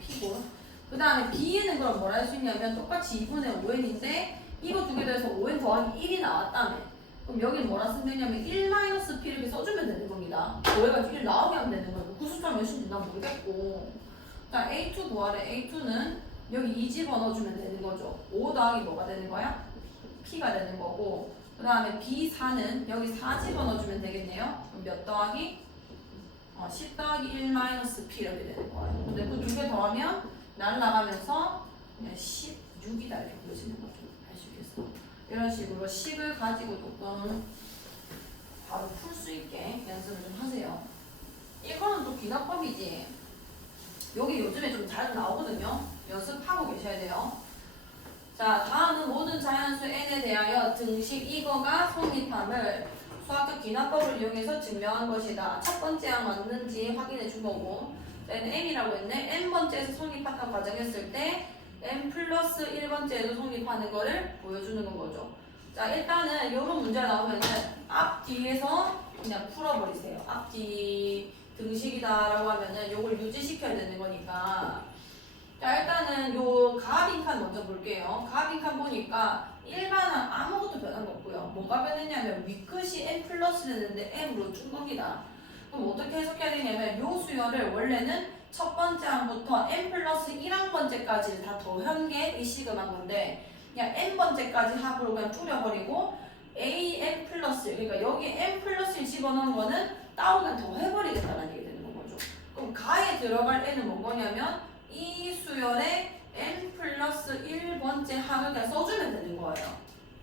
P고 그 다음에 B는 그럼 뭐라 할 수 있냐면 똑같이 2분의 5N인데 이거 두 개 더해서 5N 더하기 1이 나왔다며. 그럼 여기는 뭐라 쓰면 되냐면 1-P 이렇게 써주면 되는 겁니다. 더해가지고 1 나오게 하면 되는 거예요. 그 숫자 몇인지 난 모르겠고. 자, A2 구하래. A2는 여기 2 집어넣어주면 되는 거죠. 5 더하기 뭐가 되는 거야? P가 되는 거고 그 다음에 B4는 여기 4 집어넣어주면 되겠네요. 그럼 몇 더하기? 10 더하기 1-P 이렇게 되는 거예요. 근데 그 두 개 더하면 날라가면서 16이다 이렇게 보여지는 거죠. 알 수 있겠어? 이런 식으로 식을 가지고 조금 바로 풀 수 있게 연습을 좀 하세요. 이거는 또 기납법이지. 여기 요즘에 좀 잘 나오거든요. 연습하고 계셔야 돼요. 자, 다음은 모든 자연수 N에 대하여 등식 이거가 성립함을 수학적 기납법을 이용해서 증명한 것이다. 첫 번째 항 맞는지 확인해 준 거고 N은 M이라고 했네. N번째에서 성립하는 과정했을 때 N 플러스 1번째에도 성립하는 거를 보여주는 건 거죠. 자, 일단은 이런 문제가 나오면은 앞뒤에서 그냥 풀어버리세요. 앞뒤 등식이다라고 하면은 요걸 유지시켜야 되는 거니까. 자, 일단은 요 가빈칸 먼저 볼게요. 가빈칸 보니까 일반은 아무것도 변한 거 없고요. 뭐가 변했냐면 윗끝이 n 플러스 됐는데 m으로 준 겁니다. 그럼 어떻게 해석해야 되냐면 요 수열을 원래는 첫 번째 항부터 n 플러스 1항번째까지를 다 더한 게 이 시그마인 건데 그냥 n번째까지 합으로 그냥 줄여버리고 an 플러스 그러니까 여기 n 플러스를 집어넣은 거는 따로 그냥 더 해버리겠다는 얘기 되는 거죠. 그럼 가에 들어갈 n은 뭔 거냐면 이 수열에 n 플러스 1번째 항을 그냥 써주면 되는 거예요.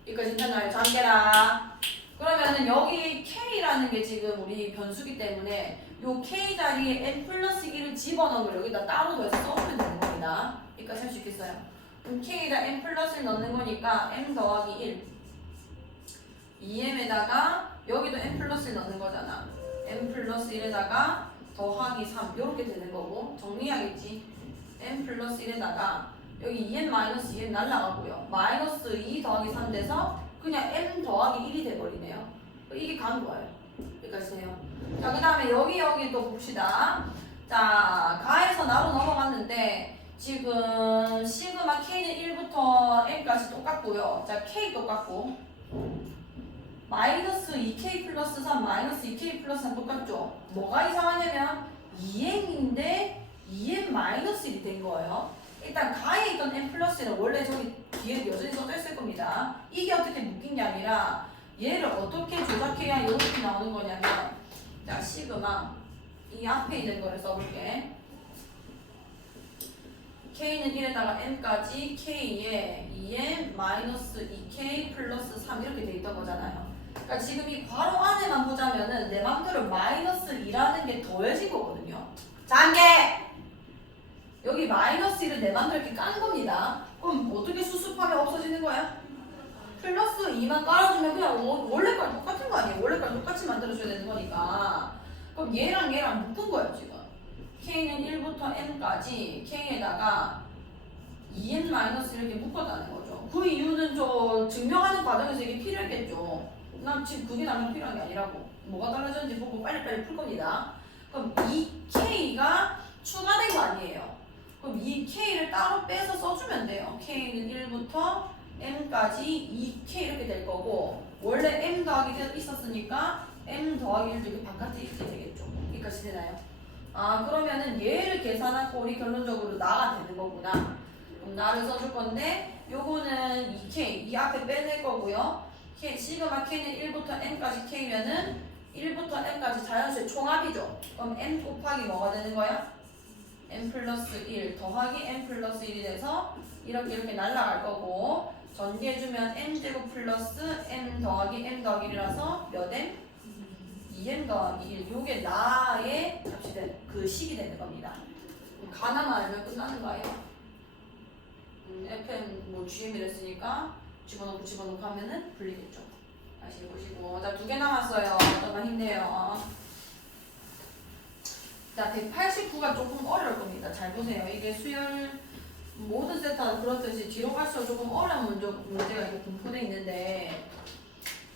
이거 진짜 날 잠겨라. 그러면은 여기 k라는 게 지금 우리 변수기 때문에 요 k 자리에 n 플러스 1을 집어넣은 걸 여기다 따로 더해서 써주면 되는 겁니다. 여기까지 할 수 있겠어요? 그럼 k에다 n 플러스 1 넣는 거니까 m 더하기 1 2m에다가 여기도 n 플러스 1 넣는 거잖아. n 플러스 1에다가 더하기 3 이렇게 되는 거고 정리하겠지. n 플러스 1에다가 여기 2n 마이너스 2n 날라가고요. 마이너스 2 더하기 3 돼서 그냥 m 더하기 1이 돼버리네요. 이게 간 거예요. 여기까지네요. 자, 그 다음에 여기 또 봅시다. 자, 가에서 나로 넘어갔는데 지금 시그마 k는 1부터 m까지 똑같고요. 자, k 똑같고 마이너스 2k 플러스 3 마이너스 2k 플러스 3 똑같죠? 뭐가 이상하냐면 2n인데 2n 마이너스 1이 된 거예요. 일단 가에 있던 n 플러스 1은 원래 저기 뒤에 여전히 써져 있을 겁니다. 이게 어떻게 묶인 게 아니라 얘를 어떻게 조작해야 이렇게 나오는 거냐면 자, 시그마 이 앞에 있는 거를 써볼게. k는 1에다가 m까지 k에 2n 마이너스 2k 플러스 3 이렇게 돼 있던 거잖아요. 그러니까 지금 이 괄호 안에만 보자면은 내 맘대로 마이너스 2라는 게 더해진 거거든요. 장계! 여기 마이너스 1을 내 맘대로 이렇게 깐 겁니다. 그럼 어떻게 수습하면 없어지는 거야? 플러스 2만 깔아주면 그냥 원래 거랑 똑같은 거 아니에요? 원래 거랑 똑같이 만들어줘야 되는 거니까. 그럼 얘랑 묶은 거예요, 지금. k는 1부터 m까지 k에다가 2n-1 이렇게 묶었다는 거죠. 그 이유는 저 증명하는 과정에서 이게 필요했겠죠. 난 지금 그게 나는 필요한 게 아니라고. 뭐가 달라졌는지 보고 빨리빨리 풀 겁니다. 그럼 이 k가 추가된 거 아니에요. 그럼 이 k를 따로 빼서 써주면 돼요. k는 1부터 m까지 2k 이렇게 될 거고 원래 m 더하기 있었으니까 m 더하기 1도 이렇게 바깥에 이렇게 되겠죠. 여기까지 되나요? 아, 그러면은 얘를 계산하고 우리 결론적으로 나가 되는 거구나. 그럼 나를 써줄 건데 요거는 2k 이 앞에 빼낼 거고요. k, 시그마 k는 1부터 m까지 k면은 1부터 m까지 자연수의 총합이죠. 그럼 m 곱하기 뭐가 되는 거야? m 플러스 1 더하기 m 플러스 1이 돼서 이렇게 날라갈 거고 전개해주면 m제곱 플러스 m 더하기 1이라서 몇 m? 2m 더하기 1 요게 나의 값이 그 식이 되는 겁니다. 가나만 알면 끝나는 거예요. fm 뭐 gm이 됐으니까 집어넣고 하면은 불리겠죠. 다시 보시고 자, 2개 남았어요. 잠깐만 힘내요. 자, 189가 조금 어려울 겁니다. 잘 보세요. 이게 수열 모든 세타도 그렇듯이 뒤로 갈수록 조금 어려운 문제가 이렇게 분포되어 있는데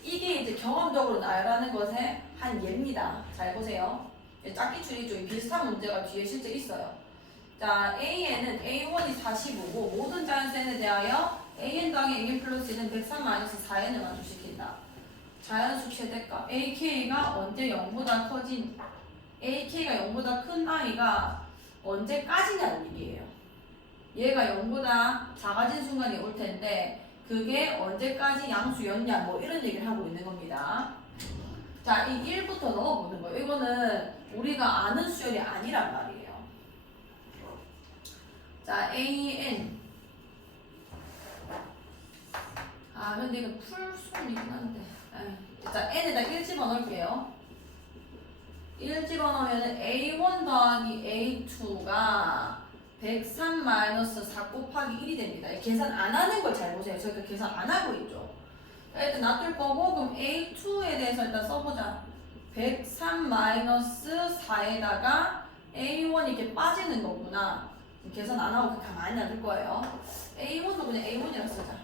이게 이제 경험적으로 나열하는 것의 한 예입니다. 잘 보세요. 짝기 추리 비슷한 문제가 뒤에 실제 있어요. 자, AN은 A1이 45고 모든 자연수 n에 대하여 AN 더하기 AN 플러스 1은 103-4n을 만족시킨다. 자연수 최대값 AK가 언제 0보다 커진 AK가 0보다 큰 i가 언제까지냐는 얘기예요. 얘가 0보다 작아진 순간이 올 텐데 그게 언제까지 양수였냐 뭐 이런 얘기를 하고 있는 겁니다. 자, 이 1부터 넣어보는 거예요. 이거는 우리가 아는 수열이 아니란 말이에요. 자, AN 근데 이거 풀 수는 있긴 한데 자, n에다 1 집어넣을게요. 1 집어넣으면 A1 더하기 A2가 103-4 곱하기 1이 됩니다. 계산 안 하는 걸 잘 보세요. 저희가 계산 안 하고 있죠. 일단 놔둘 거고 그럼 A2에 대해서 일단 써보자. 103-4에다가 A1이 이렇게 빠지는 거구나. 계산 안 하고 가만히 놔둘 거예요. A1도 그냥 A1이라고 쓰자.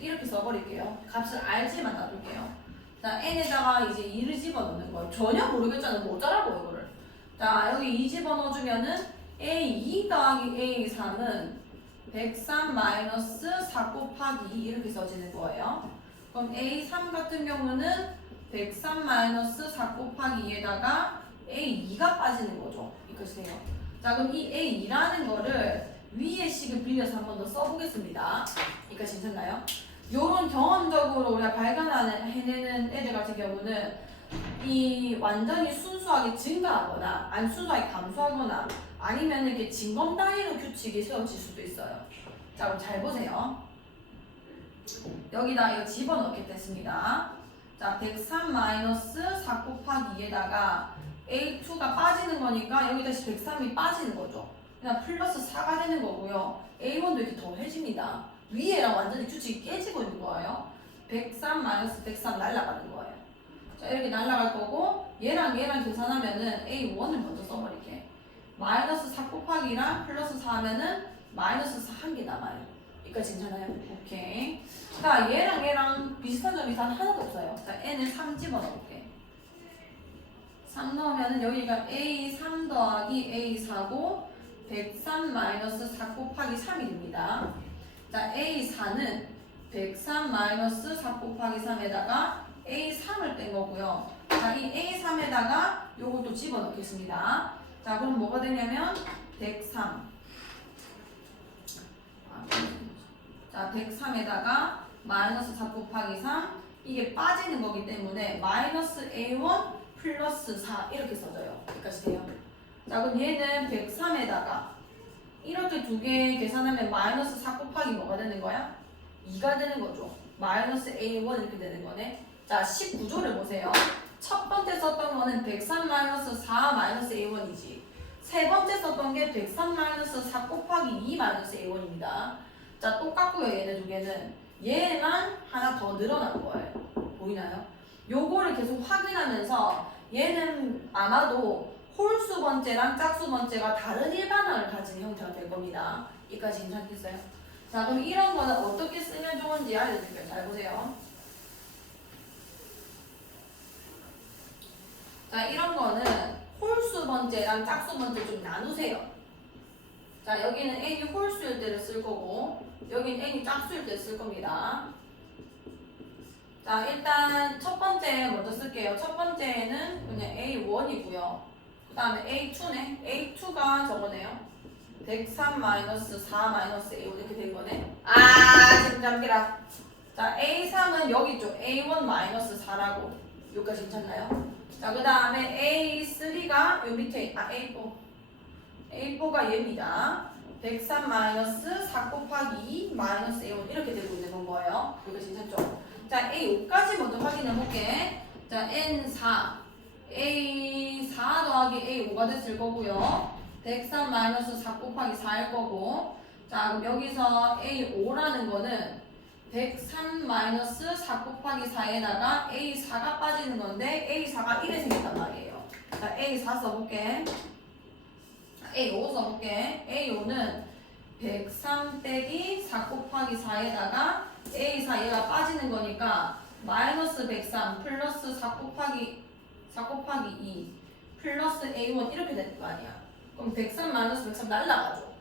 이렇게 써버릴게요. 값을 알지만 놔둘게요. 자, n에다가 이제 2를 집어넣는 거예요. 전혀 모르겠잖아요. 뭐 어쩌라고 이거를. 자, 여기 2 집어넣어주면은 A2 더하기 A3은 103-4 곱하기 2 이렇게 써지는 거예요. 그럼 A3 같은 경우는 103-4 곱하기 2에다가 A2가 빠지는 거죠. 이것이세요. 자, 그럼 이 A2라는 거를 위의 식을 빌려서 한 번 더 써보겠습니다. 여기까지 괜찮나요? 요런 경험적으로 우리가 해내는 애들 같은 경우는 이 완전히 순수하게 증가하거나 아니 순수하게 감소하거나 아니면 이렇게 진검 단위로 규칙이 세워질 수도 있어요. 자, 그럼 잘 보세요. 여기다 이거 집어넣겠습니다. 자, 103-4 곱하기 2에다가 A2가 빠지는 거니까 여기 다시 103이 빠지는 거죠. 그냥 플러스 4가 되는 거고요. A1도 이렇게 더해집니다. 위에랑 완전히 규칙이 깨지고 있는 거예요. 103 마이너스 103 날라가는 거예요. 자, 이렇게 날라갈 거고 얘랑 얘랑 계산하면은 A1을 먼저 써버릴게. 마이너스 4 곱하기랑 플러스 4 하면은 마이너스 4 한 개 남아요. 여기까지 괜찮아요? 오케이. 자, 얘랑 얘랑 비슷한 점이 단 하나도 없어요. 자, n을 3 집어넣을게. 3 넣으면은 여기가 A3 더하기 A4고 103 마이너스 4 곱하기 3이 됩니다. 자, A4는 103 마이너스 4 곱하기 3에다가 A3을 뺀 거고요. 자, 이 A3에다가 요것도 집어넣겠습니다. 자, 그럼 뭐가 되냐면 103. 자, 103에다가 마이너스 4 곱하기 3 이게 빠지는 거기 때문에 마이너스 A1 플러스 4 이렇게 써져요. 여기까지 돼요. 자, 그럼 얘는 103에다가 이렇게 두 개 계산하면 마이너스 4 곱하기 뭐가 되는 거야? 2가 되는 거죠. 마이너스 A1 이렇게 되는 거네. 자, 19조를 보세요. 첫 번째 썼던 거는 103 마이너스 4 마이너스 A1이지. 세 번째 썼던 게 103 마이너스 4 곱하기 2 마이너스 A1입니다. 자, 똑같고요. 얘네 두 개는. 얘만 하나 더 늘어난 거예요. 보이나요? 요거를 계속 확인하면서 얘는 아마도 홀수 번째랑 짝수 번째가 다른 일반항을 가진 형태가 될 겁니다. 여기까지 괜찮겠어요? 자, 그럼 이런 거는 어떻게 쓰면 좋은지 알려줄게요. 잘 보세요. 자, 이런 거는 홀수 번째랑 짝수 번째 좀 나누세요. 자, 여기는 n이 홀수일 때를 쓸 거고 여기는 n이 짝수일 때 쓸 겁니다. 자, 일단 첫 번째 먼저 쓸게요. 첫 번째는 그냥 A1이고요. 그 다음에 A2네. A2가 저거네요. 103 마이너스 4 마이너스 A1 이렇게 된 거네. 아, 지금 잠기라. 자, A3은 여기 있죠. A1 마이너스 4라고. 여기까지 괜찮나요? 자, 그 다음에 A3가 요 밑에, A4. A4가 얘입니다. 103 마이너스 4 곱하기 2 마이너스 A1 이렇게 되고 있는 거예요. 여기까지 괜찮죠? 자, A5까지 먼저 확인해 볼게. 자, N4. A4 더하기 A5가 됐을 거고요. 103 마이너스 4 곱하기 4일 거고. 자, 그럼 여기서 A5라는 거는 103 마이너스 4 곱하기 4에다가 A4가 빠지는 건데 A4가 1에 생겼단 말이에요. 자, A4 써볼게. A5 써볼게. A5는 103 빼기 4 곱하기 4에다가 A4 얘가 빠지는 거니까 마이너스 103 플러스 4 곱하기 2 플러스 A1 이렇게 되는 거 아니야. 그럼 103 마이너스 103 날라가죠.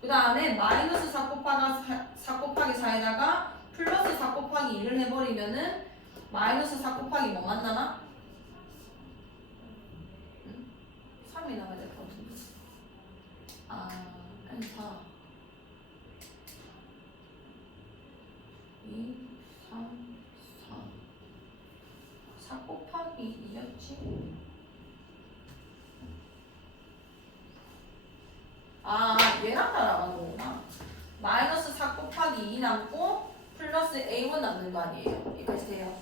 그 다음에 마이너스 4 곱하기 4에다가 플러스 4 곱하기 2를 해버리면은 마이너스 4 곱하기 뭐만 남아? 3이 남아야 될 것 같은데. N4 2, 3, 4 4 곱하기 2였지? 얘랑 따라가는 거구나. 마이너스 4 곱하기 2 남고 플러스 A1 남는 거 아니에요? 여기까지 돼요.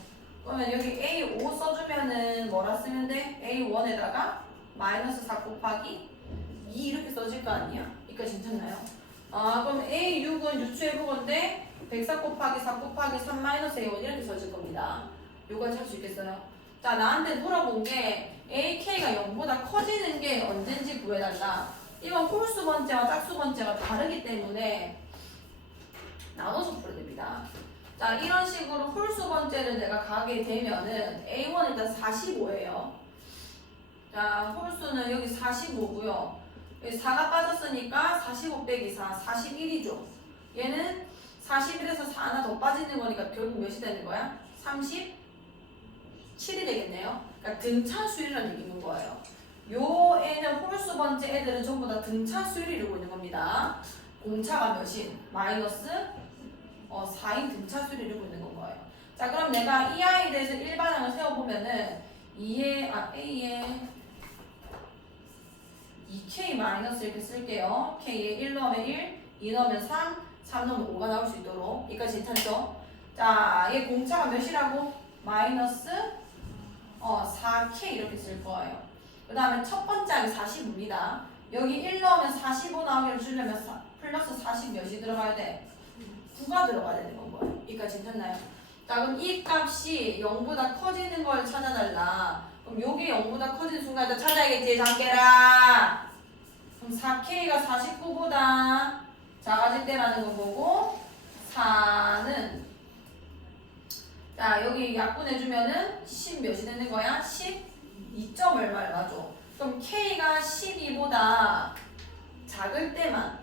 그러면 여기 A5 써주면은 뭐라 쓰면 돼? A1에다가 마이너스 4 곱하기 2 이렇게 써질 거 아니야? 여기까지 괜찮나요? 그럼 A6은 유추해볼 건데 104 곱하기 4 곱하기 3 마이너스 A1 이렇게 써질 겁니다. 요거까지 할 수 있겠어요? 자, 나한테 물어본 게 AK가 0보다 커지는 게 언젠지 구해달라. 이건 홀수 번째와 짝수 번째가 다르기 때문에 나눠서 풀어야 됩니다. 자, 이런 식으로 홀수 번째를 내가 가게 되면은 A1 일단 45예요. 자, 홀수는 여기 45고요. 여기 4가 빠졌으니까 45 빼기 4, 41이죠. 얘는 41에서 4 하나 더 빠지는 거니까 결국 몇이 되는 거야? 37이 되겠네요. 그러니까 등차 수율이라는 얘기 있는 거예요. 요 애는 홀수 번째 애들은 전부 다 등차 수율을 이루고 있는 겁니다. 공차가 몇인? 마이너스 4인 등차 수율을 이루고 있는 거예요. 자, 그럼 내가 이 아이에 대해서 일반항을 세워보면은 A에 2K 마이너스 이렇게 쓸게요. K에 1 넣으면 1, 2 넣으면 3, 3 넣으면 5가 나올 수 있도록. 여기까지 괜찮죠? 자, 얘 공차가 몇이라고? 마이너스 4K 이렇게 쓸 거예요. 그 다음에 첫 번째 항이 45입니다. 여기 1 넣으면 45 나오기를 주려면 플러스 40 몇이 들어가야 돼? 9가 들어가야 되는 건 거예요. 여기까지 괜찮나요? 자, 그럼 이 값이 0보다 커지는 걸 찾아달라. 그럼 요게 0보다 커지는 순간 다 찾아야겠지, 장계라. 그럼 4K가 49보다 작아질 때라는 건 뭐고? 4는 자, 여기 약분해주면은 10 몇이 되는 거야? 12점 얼마죠? 그럼 K가 12보다 작을 때만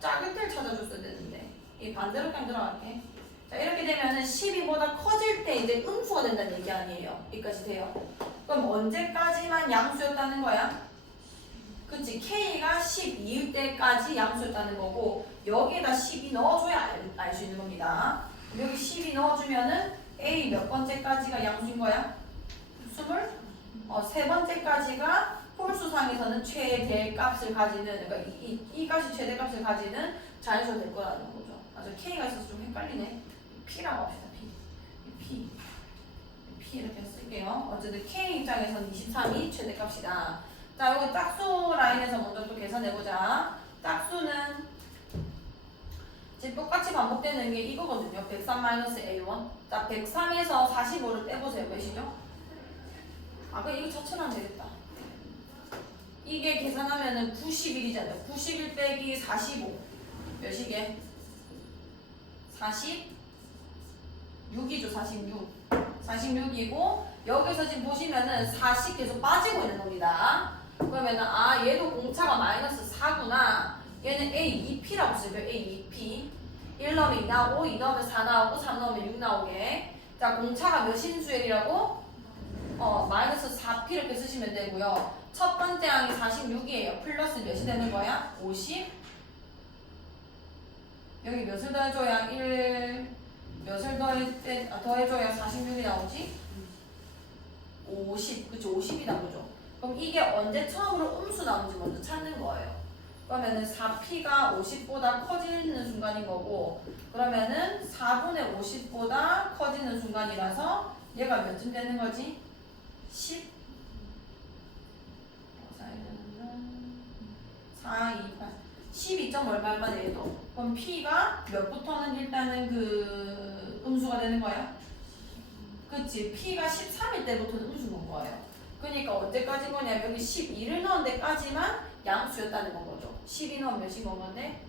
작을 때를 찾아줬어야 되는데 이 반대로 그냥 들어갈게. 자, 이렇게 되면은 12보다 커질 때 이제 음수가 된다는 얘기 아니에요. 여기까지 돼요. 그럼 언제까지만 양수였다는 거야? 그치, K가 12일 때까지 양수였다는 거고 여기에다 12 넣어줘야 알 수 있는 겁니다. 여기 12 넣어주면은 A 몇 번째까지가 양수인 거야? 23 번째까지가 홀수상에서는 최대값을 가지는, 그러니까 이 값이 최대값을 가지는 자연수가 될 거라는 거죠. 맞아, K가 있어서 좀 헷갈리네. P라고 합시다. P 이렇게 쓸게요. 어쨌든 K 입장에서는 23이 최대값이다. 자, 여기 짝수 라인에서 먼저 또 계산해보자. 짝수는 지금 똑같이 반복되는 게 이거거든요. 103-A1. 자, 103에서 45를 빼보세요. 몇이죠? 그럼 이거 자체로 하면 되겠다. 이게 계산하면은 91이잖아요. 91 빼기 45. 몇이게? 46이죠. 46. 46이고 여기서 지금 보시면은 40 계속 빠지고 있는 겁니다. 그러면은 얘도 공차가 마이너스 4구나. 얘는 A2P라고 써요. A2P. 1 넣으면 2 나오고 2 넣으면 4 나오고 3 넣으면 6 나오게. 자, 공차가 몇인 수열이라고? 마이너스 4P 이렇게 쓰시면 되고요. 첫 번째 항이 46이에요. 플러스 몇이 되는 거야? 50. 여기 몇을 더해줘야 1 몇을 더해줘야 46이 나오지? 50. 그치, 50이 나오죠. 그럼 이게 언제 처음으로 음수 나오는지 먼저 찾는 거예요. 그러면은 4P가 50보다 커지는 순간인 거고, 그러면은 4분의 50보다 커지는 순간이라서 얘가 몇쯤 되는 거지? 10? 4, 2, 8. 12점 얼마만 해도. 그럼 P가 몇부터는 일단은 그 음수가 되는 거야? 그치. P가 13일 때부터는 음수인 거예요. 그러니까 언제까지인 거냐면 여기 12를 넣은 데까지만 양수였다는 건 거죠. 12 넣으면 몇인 건 건데?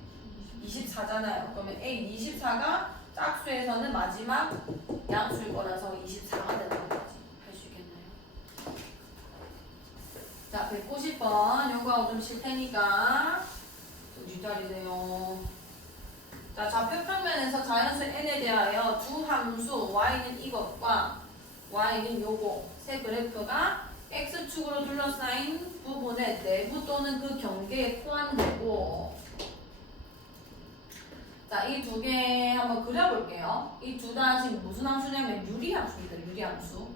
24잖아요. 그러면 A24가 짝수에서는 마지막 양수일 거라서 24가 되는 거지. 할 수 있겠나요? 자, 190번 요거하고 좀 쉴 테니까 좀 기다리세요. 자, 좌표 평면에서 자연수 n에 대하여 두 함수 y는 이것과 y는 요거 세 그래프가 x축으로 둘러싸인 부분의 내부 또는 그 경계에 포함되고, 자, 이 두 개 한번 그려볼게요. 이 두 다 지금 무슨 함수냐면 유리함수입니다. 유리함수.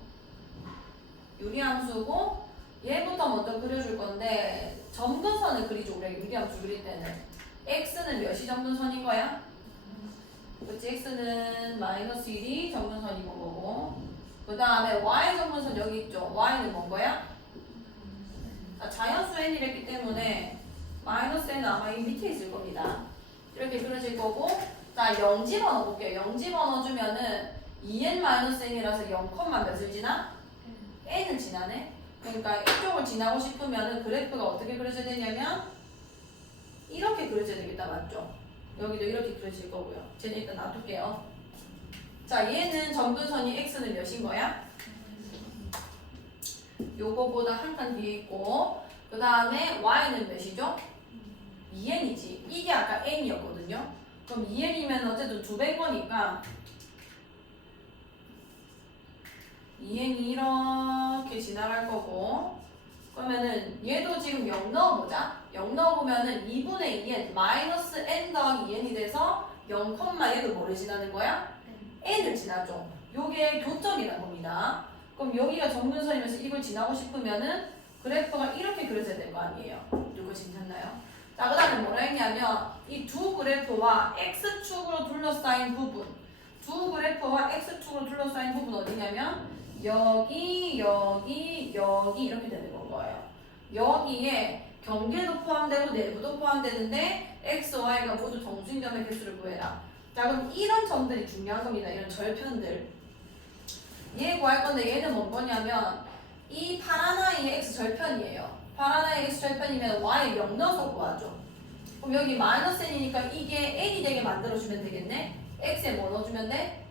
유리함수고 얘부터 먼저 그려줄 건데 점근선을 그리죠. 우리가 유리함수 그릴 때는 x는 몇이 점근선인 거야? 그치, x는 마이너스 1이 점근선인 거고, 그 다음에 y 점근선 여기 있죠. y는 뭔 거야? 자연수 n이랬기 때문에 마이너스 n은 아마 이 밑에 있을 겁니다. 이렇게 그려질 거고, 자, 0 집어넣어볼게요. 0 집어넣어주면은 2n-n이라서 0, 몇을 지나? n을 지나네. 그러니까 이쪽을 지나고 싶으면은 그래프가 어떻게 그려져야 되냐면 이렇게 그려져야 되겠다. 맞죠? 여기도 이렇게 그려질 거고요. 쟤는 일단 놔둘게요. 자, 얘는 점근선이 x는 몇인 거야? 요거보다 한 칸 뒤에 있고, 그 다음에 y는 몇이죠? 2n이지. 이게 아까 n이었거든요. 그럼 2n이면 어쨌든 2배인 거니까 2n이 이렇게 지나갈 거고, 그러면은 얘도 지금 0 넣어보자. 0 넣어보면은 2분의 2n 마이너스 n 더하기 2n이 돼서 0, 얘도 뭐를 지나는 거야? n을 지나죠. 요게 교점이라는 겁니다. 그럼 여기가 점근선이면서 이걸 지나고 싶으면은 그래프가 이렇게 그려져야 될 거 아니에요. 이거 괜찮나요? 자, 그 다음에 뭐라 했냐면 이 두 그래프와 x축으로 둘러싸인 부분, 두 그래프와 x축으로 둘러싸인 부분 어디냐면 여기 이렇게 되는 거예요. 여기에 경계도 포함되고 내부도 포함되는데 x, y가 모두 정수인 점의 개수를 구해라. 자, 그럼 이런 점들이 중요한 겁니다. 이런 절편들. 얘 구할 건데 얘는 뭔 거냐면 이 파라나이의 x 절편이에요. 파라나이의 x 절편이면 y에 0 넣어서 구하죠. 그럼 여기 마이너스 n이니까 이게 n이 되게 만들어주면 되겠네. x에 뭐 넣어주면 돼?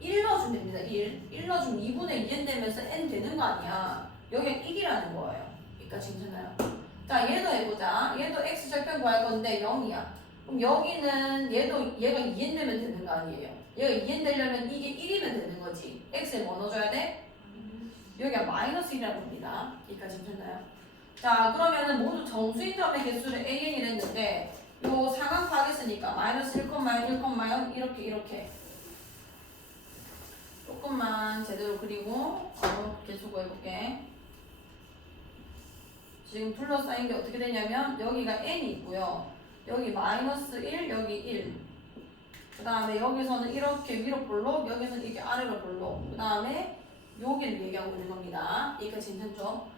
1 넣어주면 됩니다. 1 넣어주면 2분의 2n 되면서 n 되는 거 아니야. 여기는 1이라는 거예요. 여기까지 괜찮아요? 자, 얘도 해보자. 얘도 x 절편 구할 건데 0이야. 그럼 여기는 얘도 얘가 2n 되면 되는 거 아니에요. 얘가 2n 되려면 이게 1이면 되는 거지. x에 뭐 넣어줘야 돼? 여기가 마이너스 1이라는 겁니다. 여기까지 괜찮아요? 자, 그러면은 모두 정수인 점의 개수를 an이 했는데 요 상황 파악했으니까 마이너스 1, 1, 이렇게 조금만 제대로 그리고 계속 해볼게. 지금 둘러싸인 게 어떻게 되냐면 여기가 n이 있고요. 여기 마이너스 1, 여기 1. 그 다음에 여기서는 이렇게 위로 볼록, 여기서는 이렇게 아래로 볼록. 그 다음에 여기를 얘기하고 있는 겁니다. 여기까지 괜찮죠?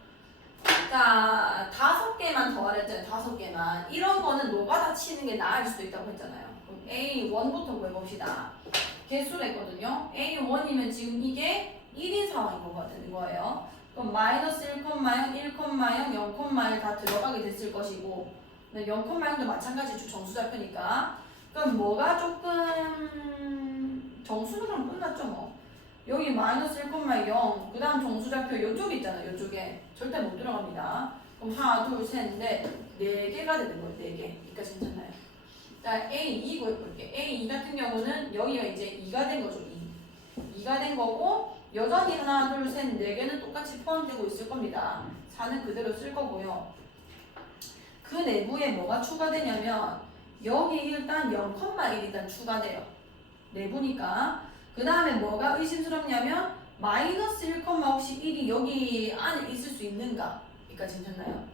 자, 5개만 더 하랬잖아요. 5개만. 이런 거는 노가다 치는 게 나을 수도 있다고 했잖아요. 그럼 A1부터 구해봅시다. 개수를 했거든요. A1이면 지금 이게 1인 상황인 거가 되는 거예요. 그럼 마이너스 1, 1, 0, 다 들어가게 됐을 것이고 0,0도 마찬가지죠. 정수좌표니까. 그럼 뭐가 조금 정수는 그럼 끝났죠 뭐. 여기 마이너스 1, 0, 그 다음 정수좌표 이쪽에 있잖아요. 이쪽에 절대 못 들어갑니다. 그럼 하나, 둘, 셋, 넷, 4개가 되는 거예요. 4개. 여기까지 괜찮아요. 자, A2 구해볼게. A2 같은 경우는 여기가 이제 2가 된 거죠. 2. 2가 된 거고 여전히 하나, 둘, 셋, 4개는 똑같이 포함되고 있을 겁니다. 4는 그대로 쓸 거고요. 그 내부에 뭐가 추가되냐면 여기 일단 0,1 일단 추가돼요. 내부니까. 그 다음에 뭐가 의심스럽냐면 마이너스 1, 혹시 1이 여기 안에 있을 수 있는가? 여기까지 괜찮나요?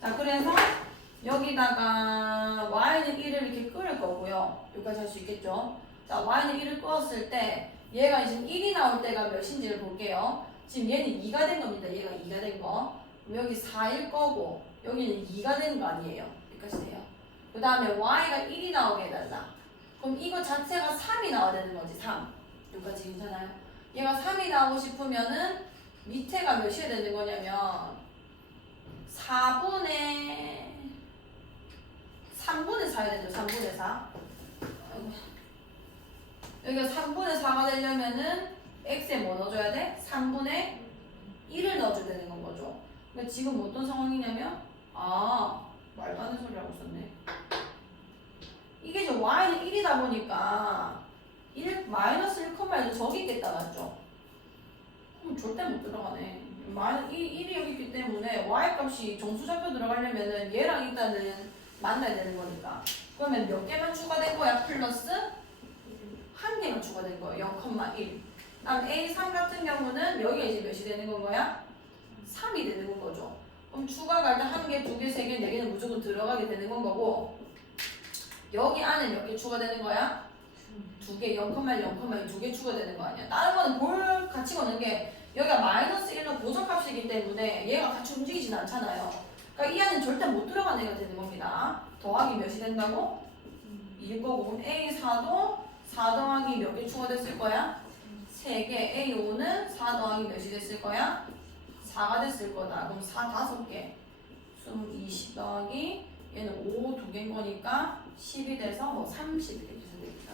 자, 그래서 여기다가 y는 1을 이렇게 끓일 거고요. 여기까지 할 수 있겠죠? 자, y는 1을 끓었을 때 얘가 지금 1이 나올 때가 몇인지를 볼게요. 지금 얘는 2가 된 겁니다. 얘가 2가 된 거. 그럼 여기 4일 거고 여기는 2가 된 거 아니에요. 여기까지 돼요. 그 다음에 y가 1이 나오게 해달라. 그럼 이거 자체가 3이 나와야 되는 거지. 3. 여기까지 괜찮아요? 얘가 3이 나오고 싶으면은 밑에가 몇이어야 되는 거냐면 3분의 4야 되죠. 3분의 4. 여기가 3분의 4가 되려면은 x에 뭐 넣어줘야 돼? 3분의 1을 넣어줘야 되는 건 거죠. 근데 지금 어떤 상황이냐면 말도 안 되는 소리 하고 있었네. 이게 저 y는 1이다 보니까 마이너스 1,1도 저기 있겠다 맞죠? 그럼 절대 못 들어가네. 마이너스 1이 여기 있기 때문에 y 값이 정수좌표 들어가려면은 얘랑 일단은 만나야 되는 거니까. 그러면 몇 개만 추가된 거야? 플러스 한 개만 추가된 거예요. 0,1. 다음 A3 같은 경우는 여기가 이제 몇이 되는 건 거야? 3이 되는 건 거죠. 그럼 추가가 일단 1개, 2개, 3개, 4개는 무조건 들어가게 되는 건 거고 여기 안에 몇 개 추가되는 거야? 2개, 0,1, 2개 추가되는 거 아니야. 다른 거는 볼 가치가 없는 게 여기가 마이너스 1로 고정값이기 때문에 얘가 같이 움직이진 않잖아요. 그러니까 이 안에는 절대 못 들어가는 애가 되는 겁니다. 더하기 몇이 된다고? 2일 거고 그럼 A4도 4 더하기 몇 개 추가됐을 거야? 3개. A5는 4 더하기 몇이 됐을 거야? 4가 됐을 거다. 그럼 4 5개. 그럼 20 더하기 얘는 5 2개인 거니까 10이 돼서 뭐 30 이렇게 되겠다.